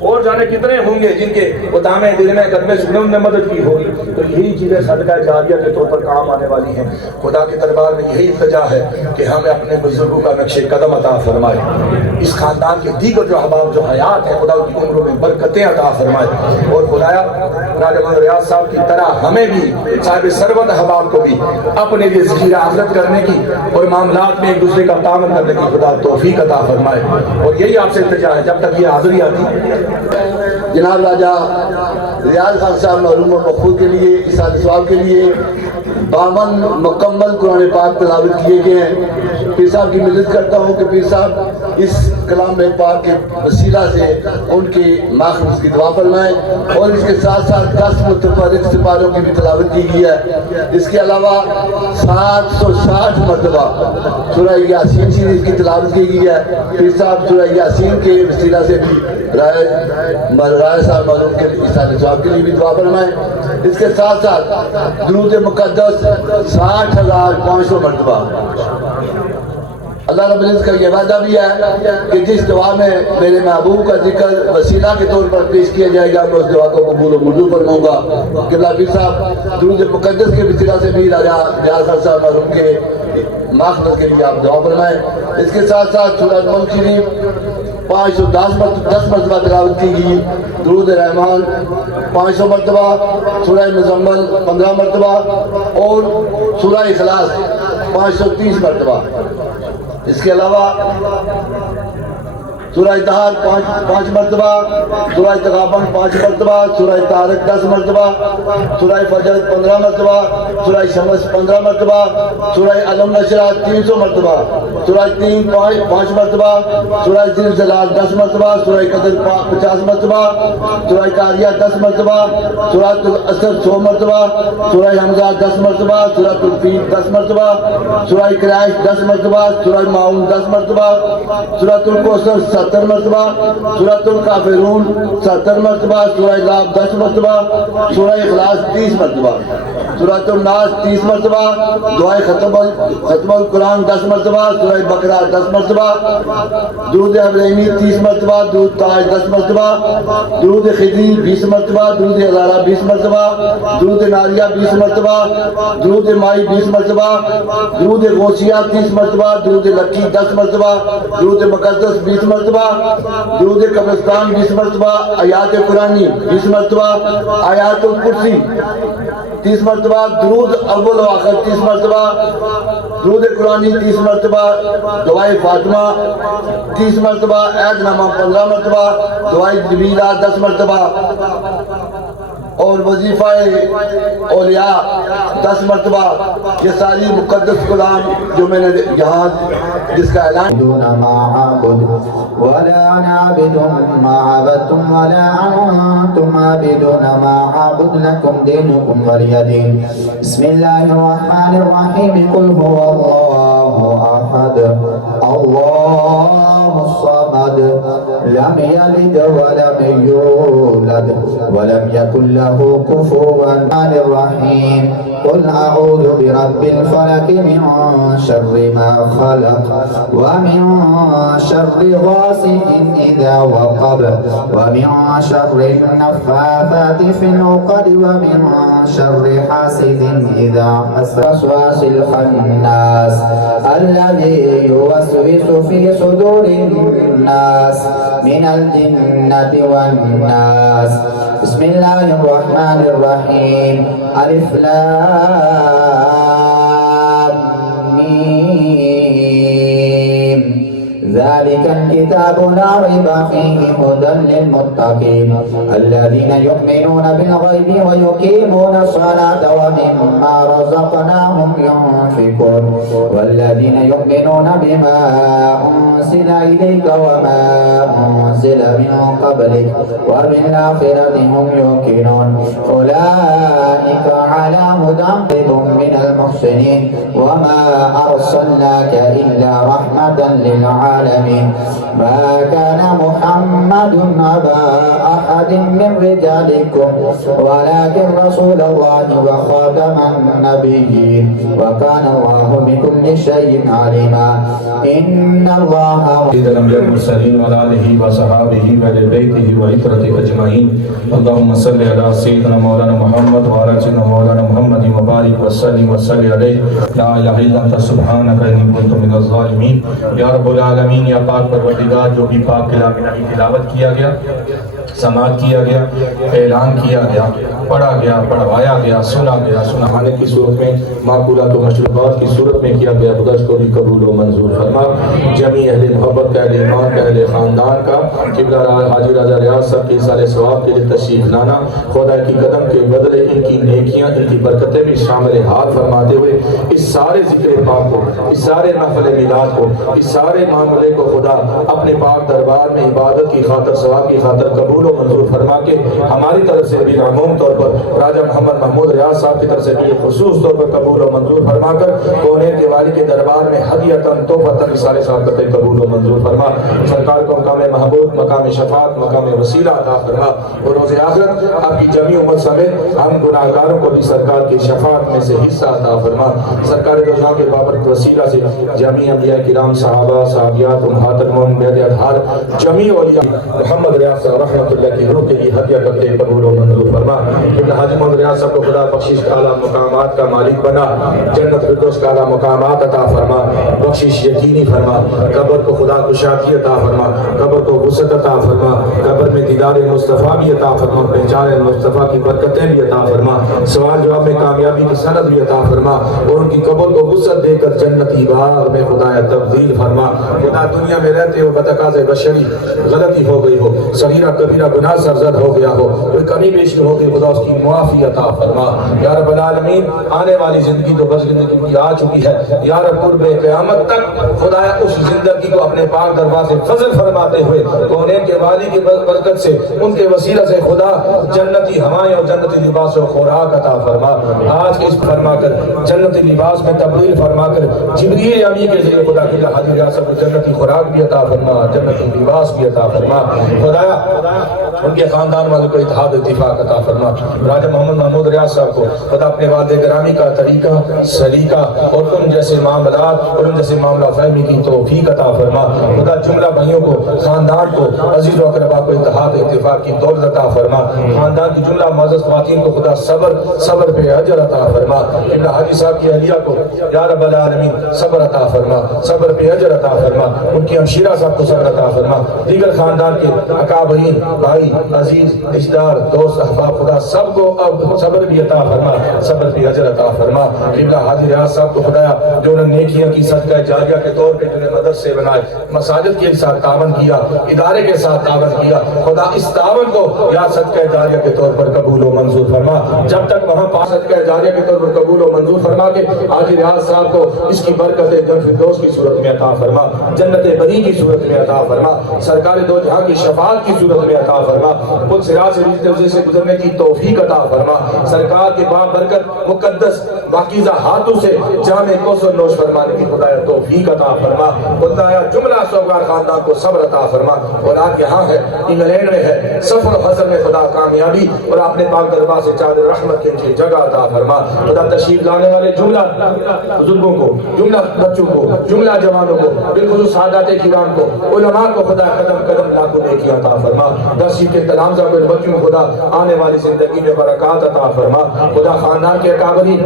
اور جانے کتنے ہوں گے جن کے ودامے دل میں قدمے سنوں نے مدد کی ہوگی. تو یہی چیزیں صدقہ جاریہ کے طور پر کام آنے والی ہیں. خدا کے دربار میں یہی التجا ہے کہ ہمیں اپنے بزرگوں کا نقش قدم عطا فرمائے. اس خاندان کے دیگر جو احباب جو حیات ہیں خدا کی عمروں میں برکتیں عطا فرمائے. اور خدایا راجہ محمد ریاض صاحب کی طرح ہمیں بھی صاحب سروت احباب کو بھی اپنے لیے ذخیرہ حضرت کرنے کی اور معاملات میں ایک دوسرے کا تعاون کرنے کی خدا توفیق عطا فرمائے. اور یہی آپ سے التجا ہے جب تک یہ حاضری آتی. جناب راجہ ریاض خان صاحب محروم و مقبول کے لیے اصال ثواب کے لیے 52 مکمل قرآن پاک تلاوت کیے گئے ہیں. پیر صاحب کی مدد کرتا ہوں کہ پیر صاحب اس کلام پاک کے وسیلہ سے ان کی مغفرت کی دعا فرمائیں. اور اس کے ساتھ ساتھ 10 متفرق سپاروں کی بھی تلاوت کی گئی ہے. اس کے علاوہ 760 مرتبہ سورہ یاسین شریف کی تلاوت کی گئی ہے. پیر صاحب سورہ یاسین کے وسیلہ سے بھی رائے صاحب معلوم کے اصال ثواب کے لیے بھی دعا فرمائیں. اس کے ساتھ ساتھ درود مقدس 60,500 مرتبہ. اللہ رب العزت کا یہ وعدہ بھی ہے کہ جس دعا میں میرے محبوب کا ذکر وسیلہ کے طور پر پیش کیا جائے گا میں اس دعا کو قبول و منظور فرماؤں گا. کہ پیر صاحب درود مقدس کے وسیلہ سے بھی راجہ ریاض خان صاحب معلوم کے مغفرت کے لیے آپ دعا فرمائیں. اس کے ساتھ ساتھ سورہ ملک شریف 510 مرتبہ تلاوت کی گئی. درود رحمان 500 مرتبہ, سورہ مزمل 15 مرتبہ اور سورہ اخلاص 530 مرتبہ. اس کے علاوہ سورہ اتحاد 5 مرتبہ, سورہ تغابن 5 مرتبہ, سورہ طارق 10 مرتبہ, سورہ فجر 15 مرتبہ, سورہ شمس 15 مرتبہ, سورہ علم نشرہ 300 مرتبہ, سورہ 5 مرتبہ, سورہ زلزلات 10 مرتبہ, سورہ قدر 50 مرتبہ, سورہ قاریہ 10 مرتبہ, سورہ العصر 100 مرتبہ, سورہ حمزہ 10 مرتبہ, سورہ الفیل 10 مرتبہ, سورہ قریش 10 مرتبہ, سورہ ماؤن 10 مرتبہ, سورہ الکوثر 70 مرتبہ, سورۃ الکافرون 70 مرتبہ, سورہ لاب 10 مرتبہ, سورہ اخلاص 30 مرتبہ, سورۃ الناس 30 مرتبہ, دعائے ختم القرآن 10 مرتبہ, سورہ بقرہ 10 مرتبہ, درود ابراہیمی 30 مرتبہ, درود تاج 10 مرتبہ, درود خدی 20 مرتبہ, درود ہزارہ 20 مرتبہ, درود ناریہ 20 مرتبہ, درود مائی 20 مرتبہ, درود غوثیہ 30 مرتبہ, درود لکی 10 مرتبہ, درود مقدس 20 مرتبہ, درود قبرستان 20 مرتبہ, آیات قرآنی 20 مرتبہ, آیات الکرسی 30 مرتبہ, درود اول و آخر 30 مرتبہ, درود قرآنی 30 مرتبہ, دعائے فاطمہ 30 مرتبہ, عہد نامہ 15 مرتبہ, دعائے جبریلہ 10 مرتبہ. اور وظیفہ اولیاء 10 مرتبہ، یہ ساری مقدس کلام جو میں نے یہاں جس کا اعلان دون ما عبد ولا نعبد ما عبدتم ولا أنتم عابدون ما عبد لكم دينكم ولي دين. بسم الله الرحمن الرحيم. قل هو الله أحد الله الصمد لم يلد ولم يولد ولم يكن له كفوا الرحيم. قل أعوذ برب الفلق من شر ما خلق ومن شر غاسق إذا وقب ومن شر النفاثات في العقد ومن شر حاسد إذا حسد. وسواس الخناس الذي يوسوس في صدور الناس من الجنة والناس. بسم الله الرحمن الرحيم. ألف لام ميم. ذلك الكتاب لا ريب فيه هدى للمتقين الذين يؤمنون بالغيب ويقيمون الصلاة ومما رزقناهم ينفقون والذين يؤمنون بما أنزل إليك وما أنزل من قبلك وبالآخرة هم يوقنون أولئك على هدى من المحسنين وما أرسلناك إلا رحمة للعالمين. ما كان محمد أبا أحد من رجالكم ولكن رسول الله وخاتم النبيين وكان الله بكل شيء عليما. إن الله سيد الأنبياء والمرسلين وعلى آله وصحابه وآل بيته وعترته أجمعين. اللهم صل على سيدنا مولانا محمد وعلى سيدنا مولانا محمد وبارك وسلم عليه. لا إله إلا أنت سبحانك إني كنت من الظالمين. یا رب العالمین، یا پاک پروردگار، جو بھی پاک کلام الہی تلاوت کیا گیا، سماعت کیا گیا، اعلان کیا گیا، پڑھا گیا، پڑھوایا گیا، سنا گیا، سنانے کی صورت میں، معقولات و مشروبات کی صورت میں کیا گیا، خدا اس کو بھی قبول و منظور فرما. جمیع اہل محبت کا، اہل ایمان کا، اہل خاندان کا، قبلہ حاجی رضا ریاض صاحب کی سال ثواب کے لیے تشریف لانا، خدا کی قدم کے بدلے ان کی نیکیاں، ان کی برکتیں بھی شامل حال فرماتے ہوئے اس سارے ذکر پاک کو، اس سارے نفل میلاد کو، اس سارے معاملے کو خدا اپنے پاک دربار میں عبادت کی خاطر، ثواب کی خاطر قبول و منظور فرما کے ہماری طرف سے بھی عموم طور پر راجہ محمد محمود ریاض صاحب کی طرف سے بھی خصوص طور پر قبول و منظور فرما کر کونین کے والی کے دربار میں ہدیتاً تحفتاً رسالے صاحب کرتے قبول و منظور فرما. سرکار کو مقام محبوب، مقام شفاعت، مقام وسیلہ عطا فرما اور روز آخرت آپ کی جمی امت سمیت ہم گناہگاروں کو بھی سرکار کی شفاعت میں سے حصہ عطا فرما. سرکار دو جہاں کے بابرکت وسیلہ سے جمی انبیاء کرام، صحابہ، صحابیات، امہات المومنین، بیعت اطہار، جمی اولیاء محمد ریاض صاحب رحمۃ اللہ کی روح کے لیے ہدیہ کرتے قبول و منظور فرما. ابن حاجی محمد ریاض صاحب کو خدا بخشش کا اعلیٰ مقامات کا مالک بنا، جنت فردوس کا اعلیٰ مقامات عطا فرما، بخشش یقینی فرما، قبر کو خدا کشادگی عطا فرما، قبر کو وسعت عطا فرما، قبر میں دیدار مصطفیٰ بھی عطا فرما، پہچان مصطفیٰ کی برکتیں بھی عطا فرما، سوال جواب میں کامیابی کی سند بھی عطا فرما اور ان کی قبر کو وسعت دے کر جنتی باغ میں خدا تبدیل فرما. خدا دنیا میں رہتے ہو بتقاض بشری غلطی ہو گئی ہو، صغیرہ کبیرہ گناہ سرزد ہو گیا ہو، کوئی کمی بیشی ہو گئی، خدا اس کی معافی عطا فرما. یا رب العالمین، آنے والی زندگی تو بس زندگی کی آ چکی ہے، یا رب قرب قیامت تک خدا اس زندگی کو اپنے پاک دربار سے فضل فرماتے ہوئے کونین کے والی کی برکت سے، ان کے وسیلہ سے خدا جنتی ہوائیں اور جنتی لباس و خوراک عطا فرما. آج اس فرما کر جنتی لباس میں تبدیل فرما کر جبریل امی کے ذریعے خدا کی حاضر ریاست کو جنتی خوراک بھی عطا فرما، جنتی لباس بھی عطا فرما. خدایا ان کے خاندان والوں کو اتحاد اتفاق عطا فرما. راجہ محمد محمود ریاض صاحب کو خدا اپنے والد گرامی کا طریقہ، سلیقہ اور ان جیسے معاملات اور ان جیسے معاملہ فہمی کی توفیق عطا فرما. خدا جملہ بھائیوں کو، خاندان کو، عزیز و اقربا کو اتحاد اتفاق کی دولت عطا فرما. خاندان کی جملہ معزز خواتین کو خدا صبر پہ اجر عطا فرما. ابن حاجی صاحب کی اہلیہ کو یا رب العالمین صبر عطا فرما، صبر پہ اجر عطا فرما. ان کی ہمشیرہ صاحب کو صبر عطا فرما. دیگر خاندان کے اکابرین، بھائی، عزیز، رشتہ دار، دوست، احباب، خدا سب کو اب صبر بھی عطا فرما، صبر بھی اجر عطا فرما۔ قبلہ حاجی ریاض صاحب کو خدایا جو نے نیکیاں کی صدقہ جاریہ کے طور پہ جنہیں مدرسے بنائے، مساجد کے ساتھ تعاون کیا، ادارے کے ساتھ تعاون کیا، خدا اس تعاون کو یا صدقہ جاریہ کے طور پر قبول و منظور فرما۔ جب تک وہاں پاس صدقہ جاریہ کے طور پر قبول و منظور فرما کے حاجی ریاض صاحب کو اس کی برکت جنت فردوس کی صورت میں عطا فرما، جنت بری کی صورت میں عطا فرما، سرکار دو جہاں کی شفاعت کی صورت میں عطا فرما، خود صراط سے گزرنے کی توفیق عطا فرما، سرکار کے بابرکت مقدس پاکیزہ ہاتھوں سے جام کوثر نوش فرمانے کی خدایا توفیق عطا فرما۔ خدایا جملہ سوگار خاندان کو صبر عطا فرما۔ اولاد یہاں ہے، انگلینڈ میں ہے، سفر و حضر میں خدا کامیابی اور اپنے پاک دربار سے چادر رحمت کے نیچے جگہ عطا فرما۔ خدا تشریف لانے والے جملہ بزرگوں کو، جملہ بچوں کو، جملہ جوانوں کو، بالخصوص سادات کرام کو، علماء کو خدا قدم قدم لاکھوں نیکی عطا فرما۔ درسی کے تلامزہ کو بچوں کو خدا آنے والی زندگی میں برکات عطا فرما۔ خدا خاندان کے اکابرین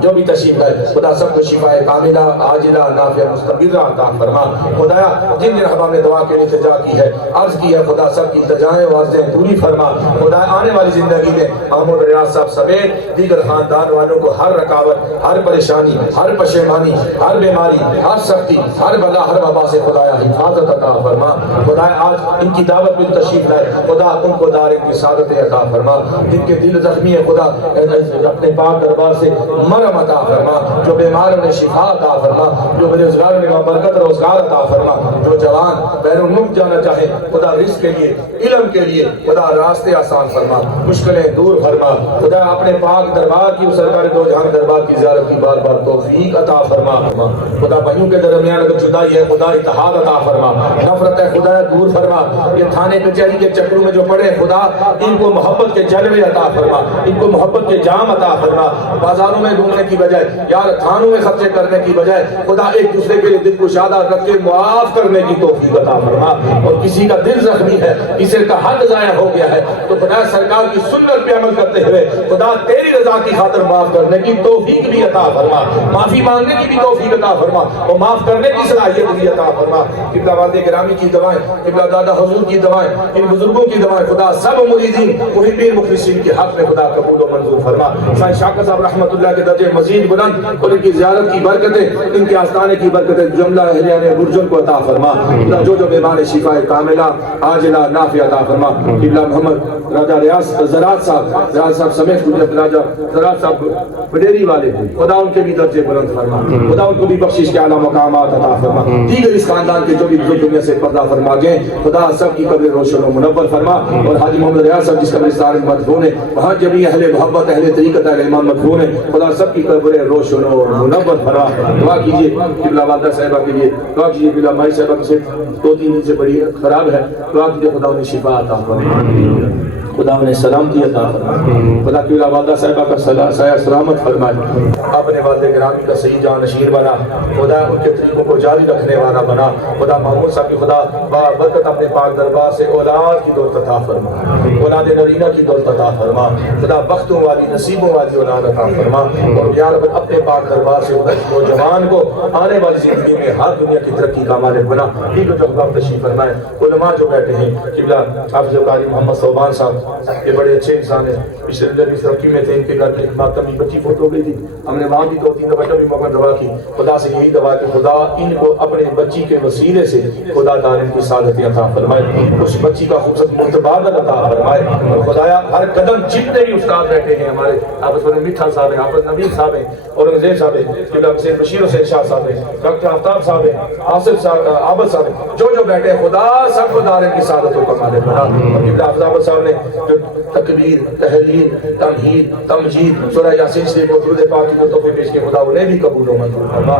جو بھی تشریف لائے خدا سب کو شفا کاملہ عاجلہ نافع مستقرہ عطا فرما۔ خدایا جن جن حباب نے دعا کے لیے التجا کی ہے، عرض کی ہے، خدا سب کی التجائیں و عرضیں پوری فرما۔ خدا آنے والی زندگی میں محمود ریاض صاحب سمیت دیگر خاندان والوں کو ہر رکاوٹ، ہر پریشانی، ہر پشیمانی، ہر بیماری، ہر سختی، ہر بلا، ہر وبا سے خدایا حفاظت عطا فرما۔ خدایا آج ان کی دعوت میں تشریف لائے، خدا ان کو دار کی سعادت عطا فرما۔ جن کے دل زخمی ہے خدا اپنے پاک دربار سے مرم عطا فرما، جو بیمار انہیں شفا عطا فرما، جو بے روزگار انہیں برکت روزگار عطا فرما، جو جوان بیرون ملک جانا چاہے خدا رزق کے لیے، علم کے لیے خدا راستے آسان فرما، مشکلیں دور فرما۔ خدا اپنے پاک دربار کی سرکار دو جہان دربار کی زیارت کی بار بار توفیق عطا فرما۔ خدا بھائیوں کے درمیان اگر جدائی ہے خدا اتحاد عطا فرما، نفرت ہے خدا دور فرما۔ یہ تھانے کچہری کے چکروں میں جو پڑے خدا ان کو محبت کے جلوے عطا فرما، ان کو محبت کے جام عطا فرما۔ بازاروں میں گھومنے کی بجائے یار تھانوں میں خرچے کرنے کی بجائے خدا ایک دوسرے کے لیے دل کو شادہ رکھ کے معاف کرنے کی توفیق عطا فرما۔ اور کسی کا دل زخمی ہے، کسی کا حق ضائع ہو گیا ہے تو خدا سرکار کی سنت پہ عمل کرتے ہوئے خدا تیری رضا کی خاطر معاف کرنے کی توفیق بھی عطا فرما، معافی مانگنے کی بھی توفیق عطا فرما اور معاف کرنے کی صلاحیت بھی عطا فرما۔ قبلہ والد گرامی کی دعائیں، قبلہ دادا حضور کی دعائیں، ان بزرگوں کی دعائیں خدا سب مریدین محبین مخلصین کے حق میں خدا قبول و منظور فرما۔ سائیں شاکر صاحب رحمت اللہ کے درجے مزید بلند اور ان کی زیارت کی برکتیں، ان کے آستانے کی برکتیں جملہ اہلیان برجن کو عطا فرما۔ خدا جو بیمار شفا کاملہ عاجلہ نافع عطا فرما۔ قبلہ محمد راجہ ریاض زراعت صاحب سمیت حضرت راجہ زراعت صاحب بڈیری والے خدا ان کے بھی درجے بلند فرما، خدا ان کو بھی بخشش کے اعلیٰ مقامات عطا فرما۔ دیگر اس خاندان کے جو بھی بزرگ دنیا سے پردہ فرما گئے خدا سب کی قبر روشن و منور فرما۔ اور حاجی محمد ریاض صاحب جس قبرستان میں مدفون ہے وہاں جبھی اہل محبت، اہل طریقت، اہل ایمان مدفون ہے خدا سب کی قبر روشن و منور فرما۔ دعا کیجیے قبلہ والدہ صاحبہ کے لیے، دعا کیجیے قبلہ مائی صاحبہ سے 2-3 دن سے بڑی خراب ہے، دعا کیجیے خدا انہیں شفا عطا فرما، خدا انہیں سلامتی عطا فرمائے، خدا قبلہ والدہ صاحبہ کا سایہ سلامت فرمائے، اپنے والد گرامی کا صحیح جانشین بنا، خدا ان کے طریقوں کو جاری رکھنے والا بنا۔ خدا محمود صاحب کی خدا برکت اپنے پاک دربار سے اولاد کی دولت عطا فرما، اولاد نرینہ کی دولت عطا فرما، خدا بختوں والی نصیبوں والی اولاد عطا فرما۔ اور یا رب اپنے پاک دربار سے نوجوان کو آنے والی زندگی میں ہر دنیا کی ترقی کا مالک بنا۔ ٹھیک ہے جو حکام تشریف فرمائے، علماء جو بیٹھے ہیں قبلہ حافظ قاری محمد صوبان صاحب یہ بڑے اچھے انسان ہیں، پچھلے دن اس ترقی میں تھے، ان کے گھر میں ایک ماتمی بچی فوت ہو گئی تھی، ہم نے وہاں بھی 2-3 دفعہ بھی موقع دعا کی، خدا سے یہی دعا کہ خدا ان کو اپنے بچی کے وسیلے سے خدا دارین کی سعادت عطا فرمائے، اس بچی کا خوبصورت متبادل عطا فرمائے۔ اور خدایا ہر قدم جتنے بھی استاد بیٹھے ہیں ہمارے حافظ میٹھا صاحب ہیں، حافظ نبیل صاحب ہیں، اورنگزیب صاحب ہیں، قبلہ حسین بشیر حسین شاہ صاحب ہیں، ڈاکٹر آفتاب صاحب ہیں، آصف صاحب، عابد صاحب ہیں، جو بیٹھے ہیں خدا سب کو دارین کی سعادتوں کا مالک بنا۔ اور قبلہ حافظ عابد صاحب نے جو تکبیر، تحریر، تمہید، تمجید، سورہ یاسین شریف کو درود پاک کی تحفے پیش کے خدا انہیں بھی قبول و منظور فرما۔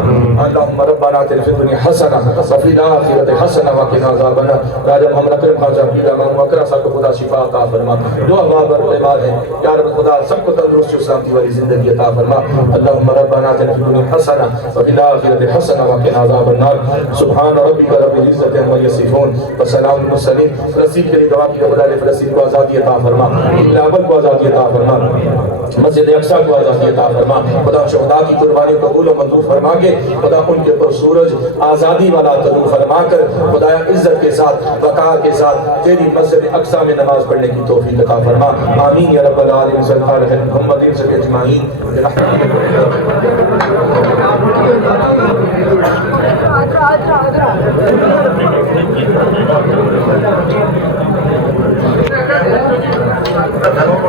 اللہم ربنا آتنا فی الدنیا حسنہ وفی الآخرۃ حسنہ وقنا عذاب النار۔ راجہ محمد اکرم خان صاحب کی امام اکرم صاحب کو خدا شفا عطا فرما، جو احباب اور بیمار ہیں یا رب خدا سب کو تندرستی و سلامتی والی زندگی عطا فرما۔ اللہم ربنا آتنا فی الدنیا حسنہ وفی الآخرۃ حسنہ وقنا عذاب النار۔ سبحان ربک رب العزۃ عما یصفون وسلام علی المرسلین۔ فلسطین کے لیے دعا کی، خدا نے فلسطین کو آزادی عطا فرما، بلال کو آزادی عطا فرما، مسجد اقصی کو آزادی عطا فرما، خدا شہداء کی قربانی قبول و منظور فرما کے خدا ان کے پر سورج آزادی والا طلوع فرما کر خدا عزت کے ساتھ وقار کے ساتھ تیری مسجد اقصی میں نماز پڑھنے کی توفیق عطا فرما، آمین یا رب العالمین، صلی اللہ علیہ محمد صلی اجمعین برحمتک